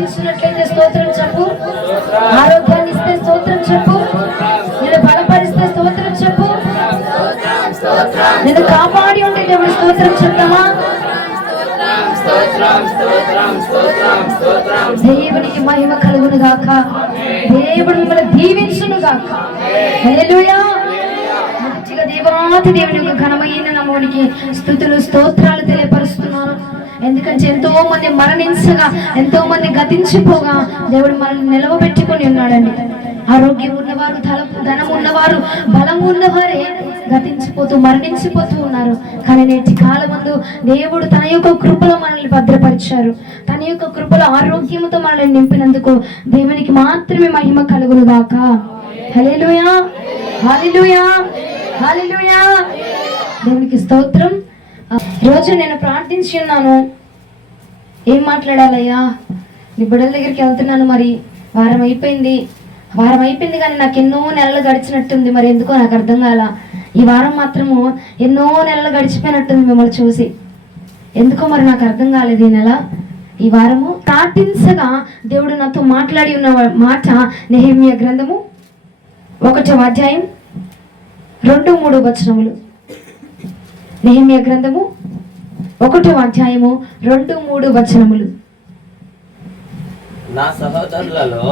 దీవించినట్లయితే స్తోత్రం చెప్పు. ఆరోగ్యాన్ని ఇస్తే స్తోత్రం చెప్పు. నేను బలపరిస్తే స్తోత్రం చెప్పు. నేను కాపాడి ఉంటే దేవుడి స్తోత్రం చెప్తామా? దేవునికి మహిమ కలుగును గాక. దేవుడు మిమ్మల్ని దీవించును గాక. హల్లెలూయా. మంచిగా దేవాతి దేవుని యొక్క ఘనమైన నామమునికి స్తుతులు స్తోత్రాలు తెలియపరుస్తున్నాను. ఎందుకంటే ఎంతో మంది మరణించగా, ఎంతో మంది గతించిపోగా దేవుడు మనల్ని నిలవబెట్టుకొని ఉన్నాడండి. ఆరోగ్యం ఉన్నవారు, ధనం ఉన్నవారు, బలం ఉన్నవారే గతించిపోతూ మరణించిపోతూ ఉన్నారు. కానీ నేటి కాలమందు దేవుడు తన యొక్క కృపలో మనల్ని భద్రపరిచారు. తన యొక్క కృపలో ఆరోగ్యంతో మనల్ని నింపినందుకు దేవునికి మాత్రమే మహిమ కలుగును గాక. హల్లెలూయా, హల్లెలూయా, హల్లెలూయా. దేవునికి స్తోత్రం. రోజు నేను ప్రార్థించి ఉన్నాను. ఏం మాట్లాడాలయ్యా, నీ బిడ్డల దగ్గరికి వెళ్తున్నాను, మరి వారం అయిపోయింది కానీ నాకు ఎన్నో నెలలు గడిచినట్టుంది, మరి ఎందుకో నాకు అర్థం కాల. ఈ వారం మాత్రము ఎన్నో నెలలు గడిచిపోయినట్టుంది మిమ్మల్ని చూసి, ఎందుకో మరి నాకు అర్థం కాలేదు. ఈ నెల, ఈ వారము ప్రార్థించగా దేవుడు నాతో మాట్లాడి ఉన్న మాట నెహెమ్యా గ్రంథము 1వ అధ్యాయం 2-3 వచనములు. నెహెమ్యా గ్రంథము 1వ అధ్యాయము 2-3 వచనములు. నా సహోదరులలో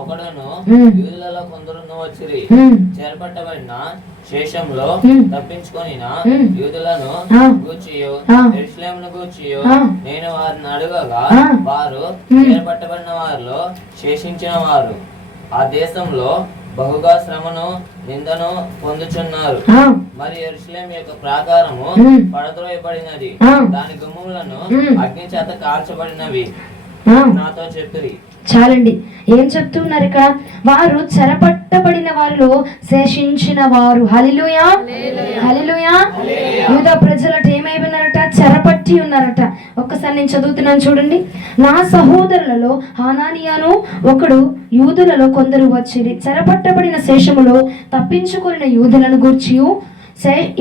ఒకడును యూదులలో కొందరును వచ్చిరి. చేర్పట్టబడిన శేషంలో తప్పించుకొని యూదులను గూర్చియు యెరూషలేమును గూర్చియు నేను వారిని అడగగా వారు చేర్పట్టబడిన వారిలో శేషించిన వారు ఆ దేశంలో బహుగా శ్రమను నిందను పొందుచున్నారు. మరి యెరూషలేము యొక్క ప్రాకారము పడద్రోయబడినది, దాని గుమ్మములను అగ్ని చేత కాల్చబడినవి నాతో చెప్పిరి. చాలండి. ఏం చెప్తున్నారు ఇక్కడ? వారు చెరపట్టబడిన వారిలో శేషించిన వారు. హల్లెలూయా, హల్లెలూయా. యూదా ప్రజలట ఏమైపోయినారట? చెరపట్టి ఉన్నారట. ఒక్కసారి నేను చదువుతున్నాను చూడండి. నా సహోదరులలో హనానియాను ఒకడు యూదులలో కొందరు వచ్చిరి. చెరపట్టబడిన శేషములో తప్పించుకున్న యూదులను గూర్చియు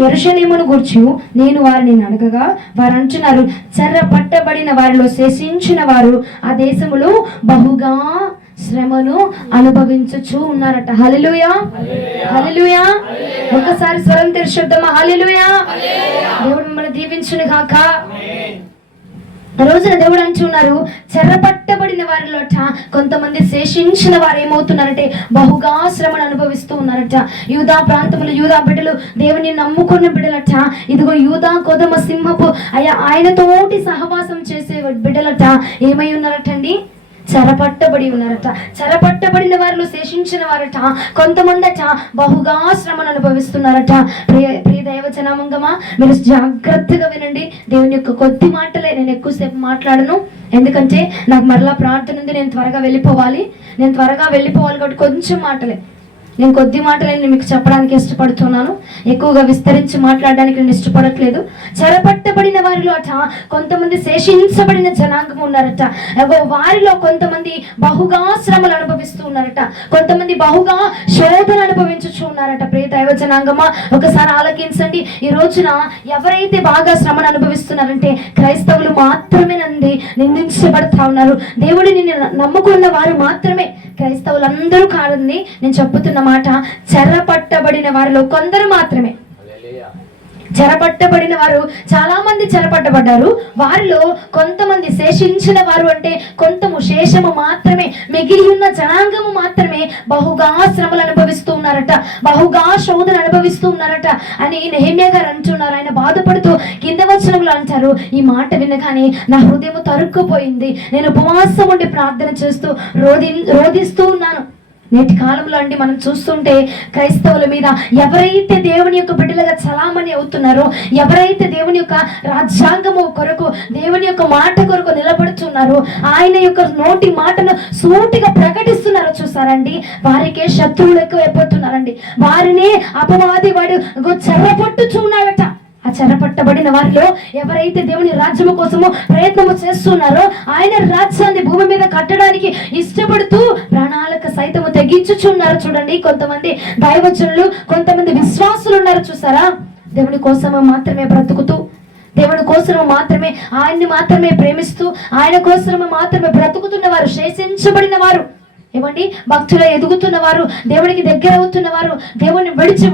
యెరూషలేమును గూర్చి నేను వారిని అడగగా వారు అంటున్నారు, చెరపట్టబడిన వారిలో శేషించిన వారు ఆ దేశములో బహుగా శ్రమను అనుభవించుచు ఉన్నారట. హల్లెలూయా, హల్లెలూయా. ఒకసారి స్వరం తెరిచేద్దామా? హల్లెలూయా. దేవుడు మిమ్మల్ని దీవించును గాక. రోజున దేవుడు అంటున్నారు, చెరపట్టబడిన వారిలోట కొంతమంది శేషించిన వారు ఏమవుతున్నారంటే బహుగా శ్రమను అనుభవిస్తూ ఉన్నారట. యూదా ప్రాంతములు, యూదా బిడ్డలు, దేవుని నమ్ముకున్న బిడ్డలట, ఇదిగో యూదా కొదమ సింహపు ఆయనతోటి సహవాసం చేసే బిడ్డలట ఏమై ఉన్నారటండి? చెరపట్టబడి ఉన్నారట. చెరపట్టబడిన వారిలో శేషించిన వారట కొంతమంది అట బహుగా శ్రమను అనుభవిస్తున్నారట. ప్రియ దైవ జనామంగమా, మీరు జాగ్రత్తగా వినండి. దేవుని యొక్క కొద్ది మాటలే, నేను ఎక్కువసేపు మాట్లాడను, ఎందుకంటే నాకు మరలా ప్రార్థన ఉంది. నేను త్వరగా వెళ్ళిపోవాలి కాబట్టి కొంచెం మాటలే, నేను కొద్ది మాటలే మీకు చెప్పడానికి ఇష్టపడుతున్నాను. ఎక్కువగా విస్తరించి మాట్లాడడానికి నేను ఇష్టపడట్లేదు. చెరపట్టబడిన వారిలో అట కొంతమంది శేషించబడిన జనాంగం ఉన్నారట. వారిలో కొంతమంది బహుగా శ్రమలు అనుభవిస్తూ ఉన్నారట, కొంతమంది బహుగా శోధన అనుభవించుచూ ఉన్నారట. ప్రియ దైవ జనాంగమా, ఒకసారి ఆలకించండి. ఈ రోజున ఎవరైతే బాగా శ్రమను అనుభవిస్తున్నారంటే క్రైస్తవులు మాత్రమే నిందించబడతా ఉన్నారు. దేవుడిని నమ్ముకున్న వారు మాత్రమే, క్రైస్తవులందరూ కాదండి. నేను చెప్పుతున్న మాట, చెరపట్టబడిన వారిలో కొందరు మాత్రమే. చెరపట్టబడిన వారు చాలా మంది చెరపట్టబడ్డారు. వారిలో కొంతమంది శేషించిన వారు అంటే కొంతము శేషము మాత్రమే, మిగిలి ఉన్న జనాంగము మాత్రమే బహుగా శ్రమలు అనుభవిస్తూ ఉన్నారట, బహుగా శోధన అనుభవిస్తూ ఉన్నారట అని నెహెమ్యా గారు అంటున్నారు. ఆయన బాధపడుతూ కింద వచనంలో అంటారు, ఈ మాట వినగానే నా హృదయం తరుక్కుపోయింది. నేను ఉపవాసం ఉండి ప్రార్థన చేస్తూ రోధిస్తూ ఉన్నాను. నేటి కాలంలో అండి మనం చూస్తుంటే క్రైస్తవుల మీద ఎవరైతే దేవుని యొక్క బిడ్డలుగా చలామణి అవుతున్నారో, ఎవరైతే దేవుని యొక్క రాజ్యాంగము కొరకు, దేవుని యొక్క మాట కొరకు నిలబడుతున్నారో, ఆయన యొక్క నోటి మాటను సూటిగా ప్రకటిస్తున్నారో చూసారండి, వారికే శత్రువులు ఎక్కువైపోతున్నారండి. వారిని అపవాది వాడు చెరపట్టుచున్నాడట. ఆ చెరపట్టబడిన వారిలో ఎవరైతే దేవుని రాజ్యము కోసము ప్రయత్నము చేస్తున్నారో, ఆయన రాజ్యాన్ని భూమి మీద కట్టడానికి ఇష్టపడుతూ ప్రాణాలకు సైతము తెగించుచున్నారు. చూడండి, కొంతమంది దైవజనులు, కొంతమంది విశ్వాసులు ఉన్నారు చూసారా, దేవుని కోసము మాత్రమే బ్రతుకుతూ దేవుని కోసం మాత్రమే, ఆయన్ని మాత్రమే ప్రేమిస్తూ ఆయన కోసం మాత్రమే బ్రతుకుతున్న వారు, శేషించబడిన వారు, ఏమండి భక్తులు ఎదుగుతున్న వారు, దేవునికి దగ్గర అవుతున్న వారు, దేవుని విడిచి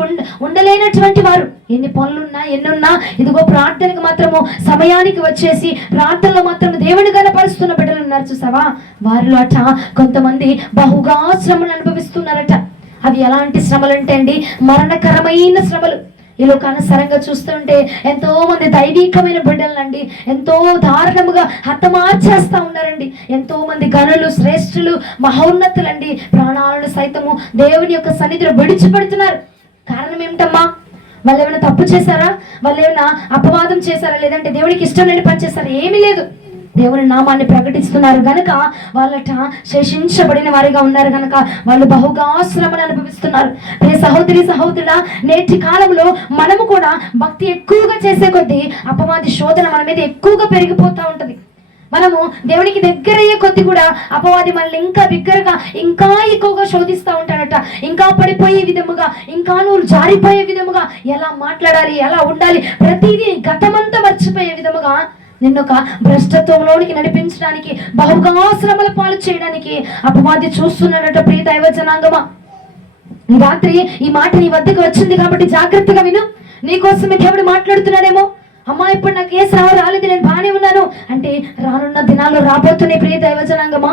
ఉండలేనటువంటి వారు, ఎన్ని పనులున్నా ఎన్నున్నా ఇదిగో ప్రార్థనకు మాత్రము సమయానికి వచ్చేసి ప్రార్థనలో మాత్రం దేవుని కనపరుస్తున్న బిడ్డలు ఉన్నారు చూసావా. వారిలో అట కొంతమంది బహుగా శ్రమలు అనుభవిస్తున్నారట. అవి ఎలాంటి శ్రమలు అంటే అండి, మరణకరమైన శ్రమలు. ఈ లోకానుసారంగా చూస్తుంటే ఎంతో మంది దైవికమైన బిడ్డలండి ఎంతో దారుణముగా హతమార్చేస్తా ఉన్నారండి. ఎంతో మంది గనులు, శ్రేష్ఠులు, మహోన్నతులండి ప్రాణాలను సైతము దేవుని యొక్క సన్నిధిలో విడిచిపెడుతున్నారు. కారణం ఏమిటమ్మా? వాళ్ళు ఏమైనా తప్పు చేశారా? వాళ్ళు ఏమైనా అపవాదం చేశారా? లేదంటే దేవుడికి ఇష్టం లేని పని చేశారా? ఏమీ లేదు. దేవుని నామాన్ని ప్రకటిస్తున్నారు గనుక వాళ్ళట శేషించబడిన వారిగా ఉన్నారు గనుక వాళ్ళు బహుగా శ్రమను అనుభవిస్తున్నారు. ప్రియ సహోదరి సహోదరుడా, నేటి కాలంలో మనము కూడా భక్తి ఎక్కువగా చేసే కొద్దీ అపవాది శోధన మన మీద ఎక్కువగా పెరిగిపోతూ ఉంటది. మనము దేవునికి దగ్గర అయ్యే కొద్ది కూడా అపవాది మనల్ని ఇంకా బిగ్గరగా ఇంకా ఎక్కువగా శోధిస్తూ ఉంటాడట. ఇంకా పడిపోయే విధముగా, ఇంకా నువ్వు జారిపోయే విధముగా, ఎలా మాట్లాడాలి, ఎలా ఉండాలి, ప్రతిదీ గతమంతా మర్చిపోయే విధముగా నిన్నొక భ్రష్టత్వంలోనికి నడిపించడానికి, బహుగా శ్రమల పాలు చేయడానికి అపవాది చూస్తున్నాడట. ప్రియ దైవ జనాంగమా, ఈ రాత్రి ఈ మాట నీ వద్దకు వచ్చింది కాబట్టి జాగ్రత్తగా విను. నీకోసమే దేవుడు మాట్లాడుతున్నాడేమో. అమ్మా, ఇప్పుడు నాకు ఏ శ్రమ రాలేదు, నేను బాగానే ఉన్నాను అంటే రానున్న దినాల్లో రాబోతున్నాయి ప్రియ దైవ జనాంగమా.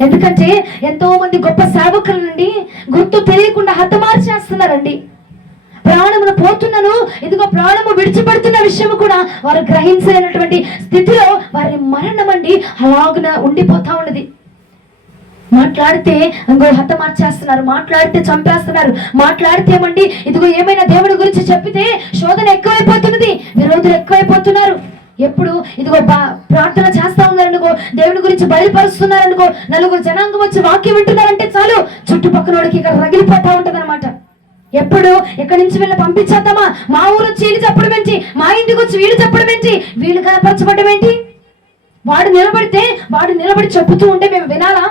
ఎందుకంటే ఎంతో మంది గొప్ప సేవకుల నుండి గుర్తు తెలియకుండా హతమార్చేస్తున్నారండి. ప్రాణమును పోతున్నాను, ఇదిగో ప్రాణము విడిచిపెడుతున్న విషయం కూడా వారు గ్రహించలేనటువంటి స్థితిలో వారి మరణం అండి అలాగున ఉండిపోతా ఉన్నది. మాట్లాడితే ఇంకో హతమార్చేస్తున్నారు, మాట్లాడితే చంపేస్తున్నారు, మాట్లాడితే ఏమండి ఇదిగో ఏమైనా దేవుడి గురించి చెప్పితే శోధన ఎక్కువైపోతున్నది, విరోధులు ఎక్కువైపోతున్నారు. ఎప్పుడు ఇదిగో ప్రార్థన చేస్తా ఉన్నారనుకో, దేవుని గురించి బయలుపరుస్తున్నారనుకో, నలుగురు జనాంగం వచ్చి వాక్యం వింటున్నారంటే చాలు చుట్టుపక్కల వాడికి ఇక్కడ రగిలిపోతా ఉంటది అనమాట. ఎప్పుడు ఎక్కడి నుంచి వీళ్ళు పంపించేద్దామా, మా ఊరు వచ్చి వీళ్ళు చెప్పడం ఏంటి, మా ఇంటికి వచ్చి వీళ్ళు చెప్పడం ఏంటి, వీళ్ళు కనపరచబడడం ఏంటి, వాడు నిలబడి చెబుతూ ఉంటే మేము వినాలా,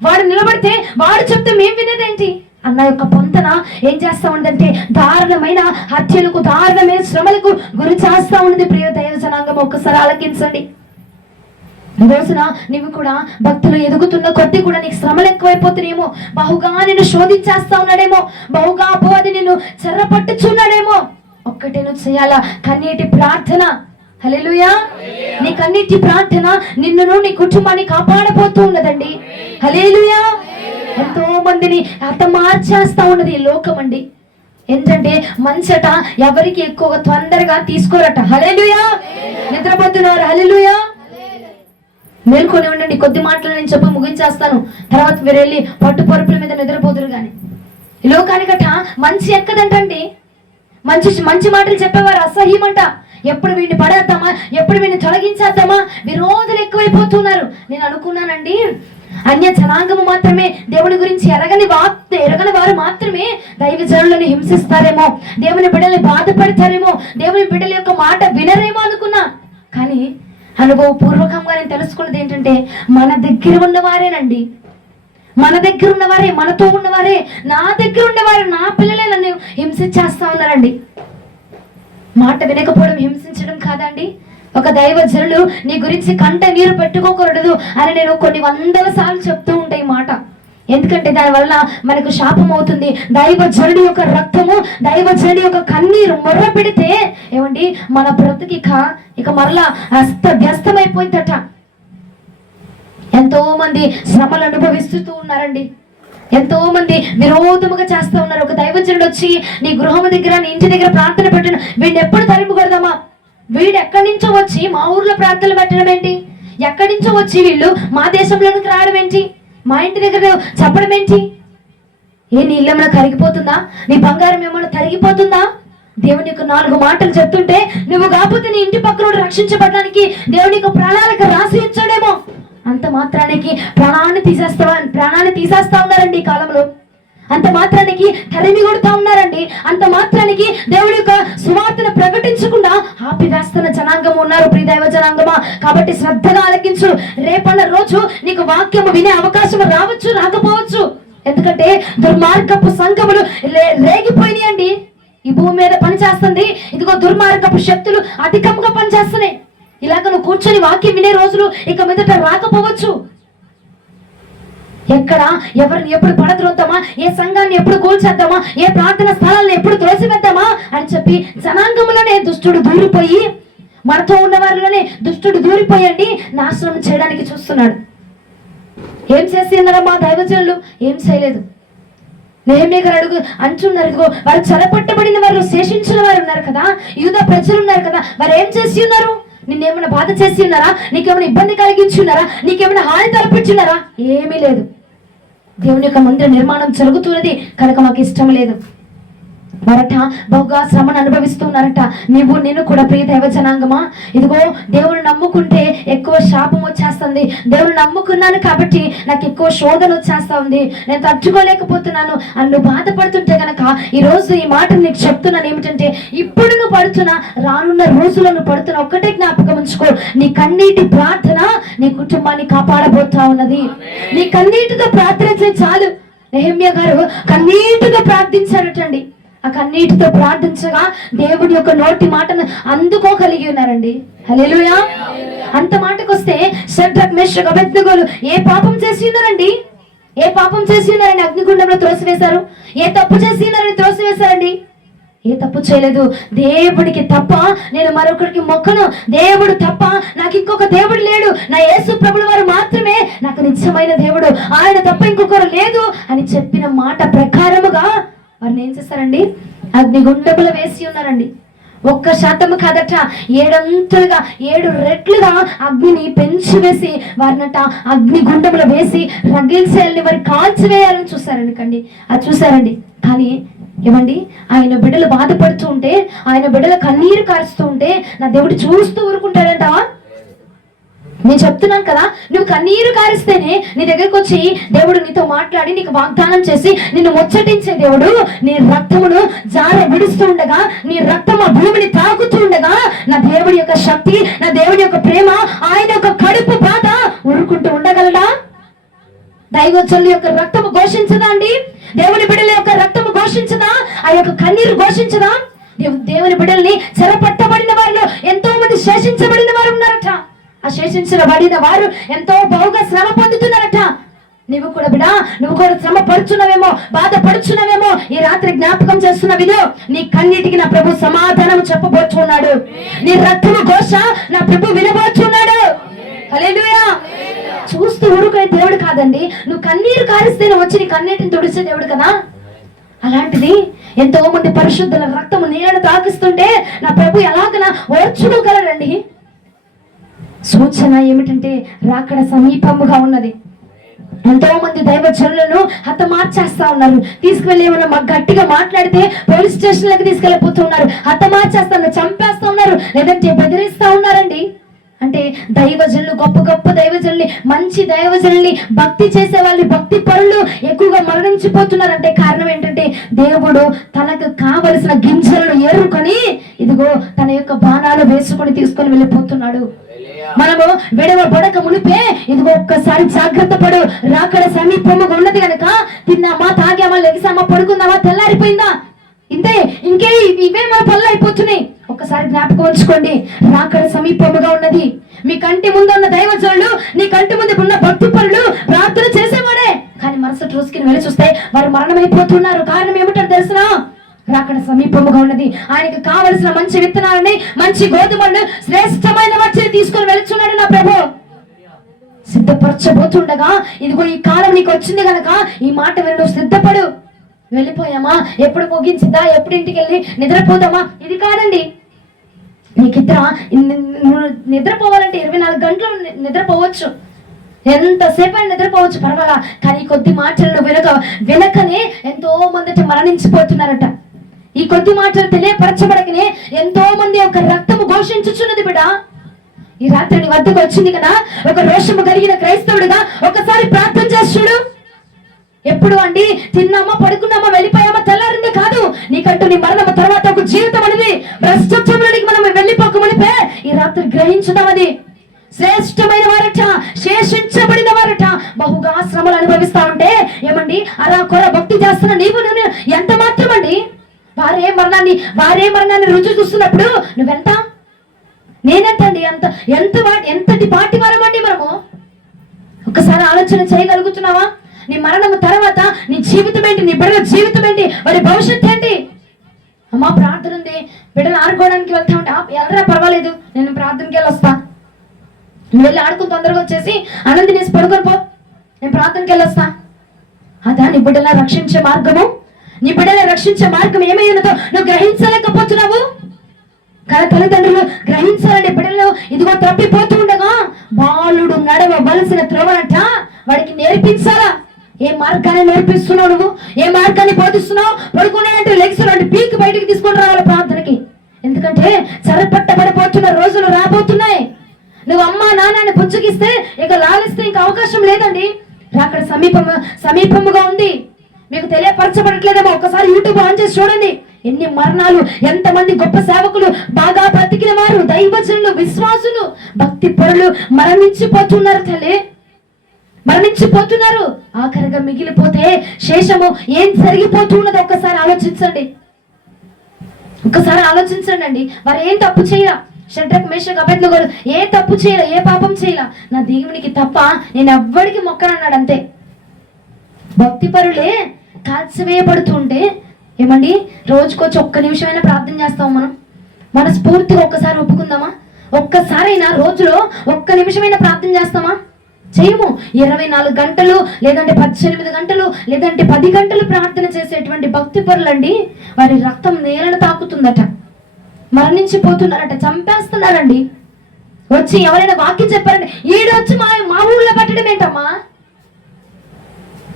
వాడు నిలబడితే వాడు చెప్తే మేము వినేదేంటి అన్న యొక్క పొంతన ఏం చేస్తా ఉందంటే దారుణమైన హత్యలకు, దారుణమైన శ్రమలకు గురి చేస్తా ఉన్నది. ప్రియ దైవ జనాంగం, ఒక్కసారి ఆలకించండి. ఈ రోజున నీవు కూడా భక్తులు ఎదుగుతున్న కొద్ది కూడా నీకు శ్రమలు ఎక్కువైపోతున్నాయేమో, బహుగా నిన్ను శోధించేస్తా ఉన్నాడేమో, బహుగా అపవాది నిన్ను చెర్రపట్టుచున్నాడేమో. ఒక్కటే నువ్వు చేయాలా, కన్నీటి ప్రార్థన. హల్లెలూయా. నీ కన్నీటి ప్రార్థన నిన్నును నీ కుటుంబాన్ని కాపాడబోతూ ఉన్నదండి. హల్లెలూయా. ఎంతో మందిని హతమార్చేస్తా ఉన్నది ఈ లోకం అండి. ఏంటంటే మంచట ఎవరికి ఎక్కువ తొందరగా తీసుకోరట. హల్లెలూయా. నిద్రపోతున్నారు. హల్లెలూయా. మేల్కొని ఉండండి. కొద్ది మాటలు నేను చెప్పి ముగించేస్తాను, తర్వాత మీరు వెళ్ళి పట్టు పరుపుల మీద నిద్రపోతురు. కానీ ఈ లోకానికట మంచి ఎక్కదంటండి. మంచి మాటలు చెప్పేవారు అసహ్యమంట. ఎప్పుడు వీడిని పడేద్దామా, ఎప్పుడు వీడిని తొలగించేద్దామా, విరోధులు ఎక్కువైపోతున్నారు. నేను అనుకున్నానండి అన్య జనాంగము మాత్రమే దేవుని గురించి ఎరగని వారు మాత్రమే దైవజనులను హింసిస్తారేమో, దేవుని బిడ్డల్ని బాధపడతారేమో, దేవుని బిడ్డల యొక్క మాట వినరేమో అనుకున్నా. కానీ అనుభవపూర్వకంగా నేను తెలుసుకున్నది ఏంటంటే మన దగ్గర ఉన్నవారేనండి, మన దగ్గర ఉన్నవారే, మనతో ఉన్నవారే, నా దగ్గర ఉన్నవారే, నా పిల్లలే నన్ను హింసించేస్తా ఉన్నారండి. మాట వినకపోవడం హింసించడం కాదండి. ఒక దైవజనులు నీ గురించి కంట నీరు పెట్టుకోకూడదు అని నేను కొన్ని వందల సార్లు చెప్తూ ఉంటాయి మాట. ఎందుకంటే దానివల్ల మనకు శాపం అవుతుంది. దైవజనుడి యొక్క రక్తము, దైవజనుడి యొక్క కన్నీరు మొర్ర పెడితే ఏమండి మన బ్రతుకి ఇక మరలా అస్తవ్యస్తమైపోయిందట. ఎంతో మంది శ్రమలు అనుభవిస్తూ ఉన్నారండి. ఎంతో మంది విరోధముగా చేస్తూ ఉన్నారు. ఒక దైవజనుడు వచ్చి నీ గృహం దగ్గర, నీ ఇంటి దగ్గర ప్రార్థన పెట్టిన వీడిని ఎప్పుడు తరిమికొడదామా, వీడు ఎక్కడి నుంచో వచ్చి మా ఊర్లో ప్రార్థనలు పెట్టడం ఏంటి, ఎక్కడి నుంచో వచ్చి వీళ్ళు మా దేశంలోనికి రావడం ఏంటి, మా ఇంటి దగ్గర చెప్పడం ఏంటి, నీ ఇల్లు ఏమైనా కరిగిపోతుందా, నీ బంగారం ఏమైనా తరిగిపోతుందా, దేవుని యొక్క 4 మాటలు చెప్తుంటే నువ్వు కాకపోతే నీ ఇంటి పక్కన రక్షించబడడానికి దేవుని యొక్క ప్రణాళిక రాసి ఉంచాడేమో, అంత మాత్రానికి ప్రాణాన్ని తీసేస్తా ఉన్నారండి ఈ కాలంలో. అంత మాత్రానికి తరిమి కొడుతా ఉన్నారండి. అంత మాత్రానికి దేవుడి యొక్క సువార్తను ప్రకటించకుండా ఆపివేస్తున్న జనాంగం ఉన్నారు. ప్రియ దైవ జనాంగమా, కాబట్టి శ్రద్ధగా ఆలకించు. రేపన్న రోజు నీకు వాక్యము వినే అవకాశం రావచ్చు, రాకపోవచ్చు. ఎందుకంటే దుర్మార్గపు సంఘములు రేగిపోయినాయండి. ఈ భూమి మీద పనిచేస్తుంది. ఇదిగో దుర్మార్గపు శక్తులు అధికంగా పనిచేస్తున్నాయి. ఇలాగ నువ్వు కూర్చొని వాక్యం వినే రోజులు ఇక మీదట రాకపోవచ్చు. ఎక్కడ ఎవరిని ఎప్పుడు పడద్రోద్దామా, ఏ సంఘాన్ని ఎప్పుడు కూల్చేద్దామా, ఏ ప్రార్థన స్థలాలను ఎప్పుడు త్రోసివేద్దామా అని చెప్పి జనాంగంలోనే దుష్టుడు దూరిపోయి, మనతో ఉన్న వారిలోనే దుష్టుడు దూరిపోయండి నాశనం చేయడానికి చూస్తున్నాడు. ఏం చేసి ఉన్నారమ్మా దైవజనులు? ఏం చేయలేదు. నెహెమ్యా గారు అడుగు అంటున్నారు, ఇదిగో వారు చెరపట్టబడిన వారు, శేషించిన వారు ఉన్నారు కదా, యూదా ప్రజలు ఉన్నారు కదా, వారు ఏం చేసి ఉన్నారు? నిన్నేమైనా బాధ చేసి ఉన్నారా? నీకేమైనా ఇబ్బంది కలిగించి ఉన్నారా? నీకేమైనా హాని తలపించున్నారా? ఏమీ లేదు. దేవుని యొక్క మందిర నిర్మాణం జరుగుతున్నది కనుక మాకు ఇష్టం లేదు. మరట బహుగా శ్రమను అనుభవిస్తున్నారట. నేను కూడా ప్రియ దైవ జనాంగమా, ఇదిగో దేవుని నమ్ముకుంటే ఎక్కువ శాపం వచ్చేస్తుంది. దేవుని నమ్ముకున్నాను కాబట్టి నాకు ఎక్కువ శోధన వచ్చేస్తా ఉంది, నేను తట్టుకోలేకపోతున్నాను అని నువ్వు బాధపడుతుంటే గనక ఈ రోజు ఈ మాట నీకు చెప్తున్నాను ఏమిటంటే, ఇప్పుడు నువ్వు పడుతున్నా, రానున్న రోజుల్లో నువ్వు పడుతున్నా, ఒక్కటే జ్ఞాపకం ఉంచుకో, నీ కన్నీటి ప్రార్థన నీ కుటుంబాన్ని కాపాడబోతా ఉన్నది. నీ కన్నీటితో ప్రార్థించే చాలు. నెహెమ్యా గారు కన్నీటితో ప్రార్థించారటండి. ఆ కన్నీటితో ప్రార్థించగా దేవుడి యొక్క నోటి మాటను అందుకోగలిగి ఉన్నారండి. హల్లెలూయా. అంత మాటకు వస్తే షడ్రక్ మేషక్ అబేద్నెగోలు ఏ పాపం చేసి ఉన్నారండి? ఏ పాపం చేసి ఉన్నారని అగ్నిగుండంలో త్రోసివేశారు? ఏ తప్పు చేసి ఉన్నారని త్రోసివేశారండి? ఏ తప్పు చేయలేదు. దేవుడికి తప్ప నేను మరొకరికి మొక్కను, దేవుడు తప్ప నాకు ఇంకొక దేవుడు లేడు, నా యేసు ప్రభుల వారు మాత్రమే నాకు నిజమైన దేవుడు, ఆయన తప్ప ఇంకొకరు లేదు అని చెప్పిన మాట ప్రకారముగా వారిని ఏం చేస్తారండి? అగ్నిగుండములు వేసి ఉన్నారండి. 1% కాదట, 7 రెట్లుగా అగ్నిని పెంచి వేసి వారినట అగ్నిగుండములు వేసి రగిల్సేయాలని, వారి కాల్చివేయాలని చూసారండి కండి. అది చూసారండి. కానీ ఏమండి, ఆయన బిడ్డలు బాధపడుతూ ఉంటే, ఆయన బిడ్డల కన్నీరు కారుస్తూ ఉంటే నా దేవుడు చూస్తూ ఊరుకుంటాడంటావా? నేను చెప్తున్నాను కదా, నువ్వు కన్నీరు కారిస్తేనే నీ దగ్గరకు వచ్చి దేవుడు నీతో మాట్లాడి నీకు వాగ్దానం చేసి నిన్ను ముచ్చటించే దేవుడు. నీ రక్తమును జార విడుస్తూ ఉండగా, నీ రక్తము భూమిని తాకుతూ ఉండగా, నా దేవుడి యొక్క శక్తి, నా దేవుడి యొక్క ప్రేమ, ఆయన యొక్క కడుపు బాధ ఊరుకుంటూ ఉండగలడా? దైవజనుల యొక్క రక్తము ఘోషించదా అండి? దేవుని బిడ్డల యొక్క రక్తము ఘోషించదా? ఆ యొక్క కన్నీరు ఘోషించదా? దేవుని బిడ్డల్ని చెరపట్టబడిన వారిలో ఎంతో మంది శేషించబడిన వారు ఉన్నారట. ఆ శేషించబడిన వారు ఎంతో బహుగా శ్రమ పొందుతున్నారట. నువ్వు కూడా బిడా, నువ్వు కూడా శ్రమ పడుచున్నావేమో, బాధపడుచున్నావేమో. ఈ రాత్రి జ్ఞాపకం చేస్తున్న విను, నీ కన్నీటికి నా ప్రభు సమాధానం చెప్పబోచున్నాడు. నీ రక్తము ఘోష నా ప్రభు వినబోచున్నాడు. హల్లెలూయా. చూస్తూ ఊరుకునే దేవుడు కాదండి. నువ్వు కన్నీరు కారిస్తేనే వచ్చి నీ కన్నీటిని తుడిచే దేవుడు కదా. అలాంటిది ఎంతో మంది పరిశుద్ధుల రక్తము నీళ్ళను తాకిస్తుంటే నా ప్రభు ఎలాగనా ఓర్చుకోగలరండి? సూచన ఏమిటంటే రాకడ సమీపముగా ఉన్నది. ఎంతో మంది దైవజనులను హతమార్చేస్తా ఉన్నారు. తీసుకువెళ్ళి ఏమన్నా గట్టిగా మాట్లాడితే పోలీస్ స్టేషన్లకు తీసుకెళ్ళిపోతూ ఉన్నారు, హతమార్చేస్తా ఉన్నారు, చంపేస్తా ఉన్నారు, లేదంటే బెదిరిస్తా ఉన్నారండి. అంటే దైవజనులు, గొప్ప గొప్ప దైవజనుల్ని, మంచి దైవజనుల్ని, భక్తి చేసే వాళ్ళని, భక్తి పరులు ఎక్కువగా మరణించిపోతున్నారంటే కారణం ఏంటంటే, దేవుడు తనకు కావలసిన గింజలను ఏరుకొని ఇదిగో తన యొక్క బాణాలు వేసుకొని తీసుకొని వెళ్ళిపోతున్నాడు. మనము విడవబడక మునిపే ఇదిగో ఒక్కసారి జాగ్రత్త పడు. రాకడ సమీపముగా ఉన్నది కనుక తిన్నామా, తాగామా, లెగిసామా, పడుకుందామా, తెల్లారిపోయిందా, ఇంతే, ఇంకే ఇవే మన పనులు అయిపోతున్నాయి. ఒక్కసారి జ్ఞాపకం ఉంచుకోండి, రాకడ సమీపముగా ఉన్నది. మీ కంటి ముందు ఉన్న దైవజనులు, నీ కంటి ముందు ఉన్న భక్తి పనులు, ప్రార్థన చేసేవాడే, కానీ మరుసటి రోజుకి వెళ్ళి చూస్తే వారు మరణమైపోతున్నారు. కారణం ఏమిటో తెలుసునా? రాకడ సమీపముగా ఉన్నది. ఆయనకు కావలసిన మంచి విత్తనాలని, మంచి గోధుమలను, శ్రేష్టమైన వాటిని తీసుకొని వెళ్తున్నాడు నా ప్రభు. సిద్ధపరచబోతుండగా ఇదిగో ఈ కాలం నీకు వచ్చింది కనుక ఈ మాట విను, సిద్ధపడు. వెళ్ళిపోయామా, ఎప్పుడు ముగించిద్దా, ఎప్పుడు ఇంటికి వెళ్ళి నిద్రపోదామా, ఇది కాదండి. నీకిద్ర నిద్రపోవాలంటే 24 గంటలు నిద్రపోవచ్చు, ఎంతసేపు అయినా నిద్రపోవచ్చు, పర్వాలా. కానీ కొద్ది మాటలను వినకనే ఎంతో మంది మరణించిపోతున్నారట. ఈ కొద్ది మాటలు తెలియపరచబడకనే ఎంతో మంది ఒక రక్తము ఘోషించుచున్నది బిడ్డ. ఈ రాత్రి నీ వద్దకు వచ్చింది కదా, ఒక రోషము కలిగిన క్రైస్తవుడిగా ఒకసారి ప్రార్థన చేసి చూడు. ఎప్పుడు అండి తిన్నామా, పడుకున్నామా, వెళ్ళిపోయామా, తెల్లారిందే కాదు. నీకంటూ నీ మరణం తర్వాత ఒక జీవితం అనేది భ్రష్టత్వంలోనికి మనం వెళ్ళిపోకమునిపే ఈ రాత్రి గ్రహించుదామని. శ్రేష్టమైన వారట, శేషించబడిన వారట బహుగా శ్రమలు అనుభవిస్తా ఉంటే ఏమండి అలా కొర భక్తి చేస్తున్న నీవు నేను ఎంత మాత్రం అండి భార్య మరణాన్ని రుచి చూస్తున్నప్పుడు నువ్వెంత, నేనెంతండి, ఎంతటి పాటి వారమండి మనము. ఒకసారి ఆలోచన చేయగలుగుతున్నావా? నీ మరణం తర్వాత నీ జీవితం ఏంటి, నీ బిడ్డల జీవితం ఏంటి, వారి భవిష్యత్తు ఏంటి? అమ్మా ప్రార్థన ఉంది, బిడ్డలు ఆడుకోవడానికి వెళ్తా ఉంటే వెళ్ళరా పర్వాలేదు, నేను ప్రార్థనకి వెళ్ళొస్తా, నువ్వు వెళ్ళి ఆడుకుని తొందరగా వచ్చేసి అన్నం తినేసి పడుకొని పో, నేను ప్రార్థనకి వెళ్ళొస్తా. అదా నీ బిడ్డలా రక్షించే మార్గము? నీ బిడ్డల రక్షించే మార్గం ఏమై ఉన్నదో నువ్వు గ్రహించలేకపోతున్నావు. కానీ తల్లిదండ్రులు గ్రహించాలంటే బిడ్డలు ఇదిగో తప్పిపోతూ ఉండగా బాలుడు నడవవలసిన త్రోవనట వాడికి నేర్పించాలా. ఏ మార్గాన్ని నేర్పిస్తున్నావు నువ్వు? ఏ మార్గాన్ని బోధిస్తున్నావు? పడుకున్నాడంటే లెగ్స్ రెండు పీకి బయటికి తీసుకొని రావాలి ప్రార్థనకి. ఎందుకంటే చెరపట్టబడిపోతున్న రోజులు రాబోతున్నాయి. నువ్వు అమ్మా నాన్నని పుచ్చుకిస్తే ఇక లాలిస్తే ఇంకా అవకాశం లేదండి. అక్కడ సమీపముగా ఉంది. మీకు తెలియపరచబడట్లేదేమో, ఒకసారి యూట్యూబ్ ఆన్ చేసి చూడండి. ఎన్ని మరణాలు, ఎంతమంది గొప్ప సేవకులు, బాగా బ్రతికిన వారు, దైవజనులు, విశ్వాసులు, భక్తి పరులు మరణించిపోతున్నారు తల్లి, మరణించిపోతున్నారు. ఆఖరిగా మిగిలిపోతే శేషము ఏం జరిగిపోతున్నదో ఒక్కసారి ఆలోచించండి అండి. వారు ఏం తప్పు చేయరా? షడ్రక్ మేషక్ అబేద్నెగోలు ఏ తప్పు చేయరా, ఏ పాపం చేయరా. నా దేవునికి తప్ప నేను ఎవ్వడికి మొక్కనన్నాడు అంతే. భక్తి పరులే కాల్చివేయబడుతుంటే ఏమండి, రోజుకొచ్చి ఒక్క నిమిషమైనా ప్రార్థన చేస్తాం మనం? మనస్ఫూర్తిగా ఒక్కసారి ఒప్పుకుందామా? ఒక్కసారైనా రోజులో ఒక్క నిమిషమైనా ప్రార్థన చేస్తామా? చేయము. 24 గంటలు లేదంటే 18 గంటలు లేదంటే 10 గంటలు ప్రార్థన చేసేటువంటి భక్తి పరులండి, వారి రక్తం నేలను తాకుతుందట, మరణించిపోతున్నారట, చంపేస్తున్నారండి. వచ్చి ఎవరైనా వాక్యం చెప్పారంటే ఈడొచ్చి మా ఊళ్ళో పెట్టడం ఏంటమ్మా?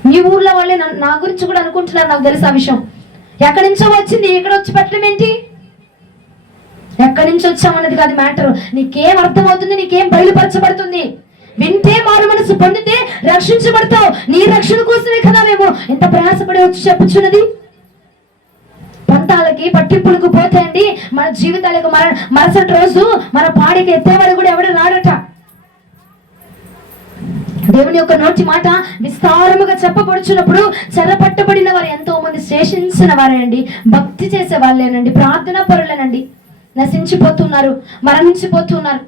మీ ఊర్లో వాళ్ళే నా గురించి కూడా అనుకుంటున్నారు, నాకు తెలుసు ఆ విషయం. ఎక్కడి నుంచో వచ్చింది, ఇక్కడ వచ్చి పెట్టడం ఏంటి? ఎక్కడి నుంచి వచ్చామన్నది కాదు మ్యాటర్. నీకేం అర్థమవుతుంది, నీకేం బయలుపరచబడుతుంది? వింటే మారు మనసు పొందితే రక్షించబడతావు. నీ రక్షణ కోసమే కదా మేము ఎంత ప్రయాసపడి వచ్చి చెప్పుచున్నది. పంతాలకి పట్టింపులకు పోతే అండి మన జీవితాలకు మరుసటి రోజు మన పాడికి ఎత్తేవాడు కూడా ఎవడు రాడట. దేవుని యొక్క నోటి మాట విస్తారముగా చెప్పబడుచున్నప్పుడు చెరపట్టబడిన వారు ఎంతో మంది శేషించిన వారేనండి, భక్తి చేసే వాళ్ళేనండి, ప్రార్థనా పరులేనండి నశించిపోతున్నారు, మరణించిపోతున్నారు.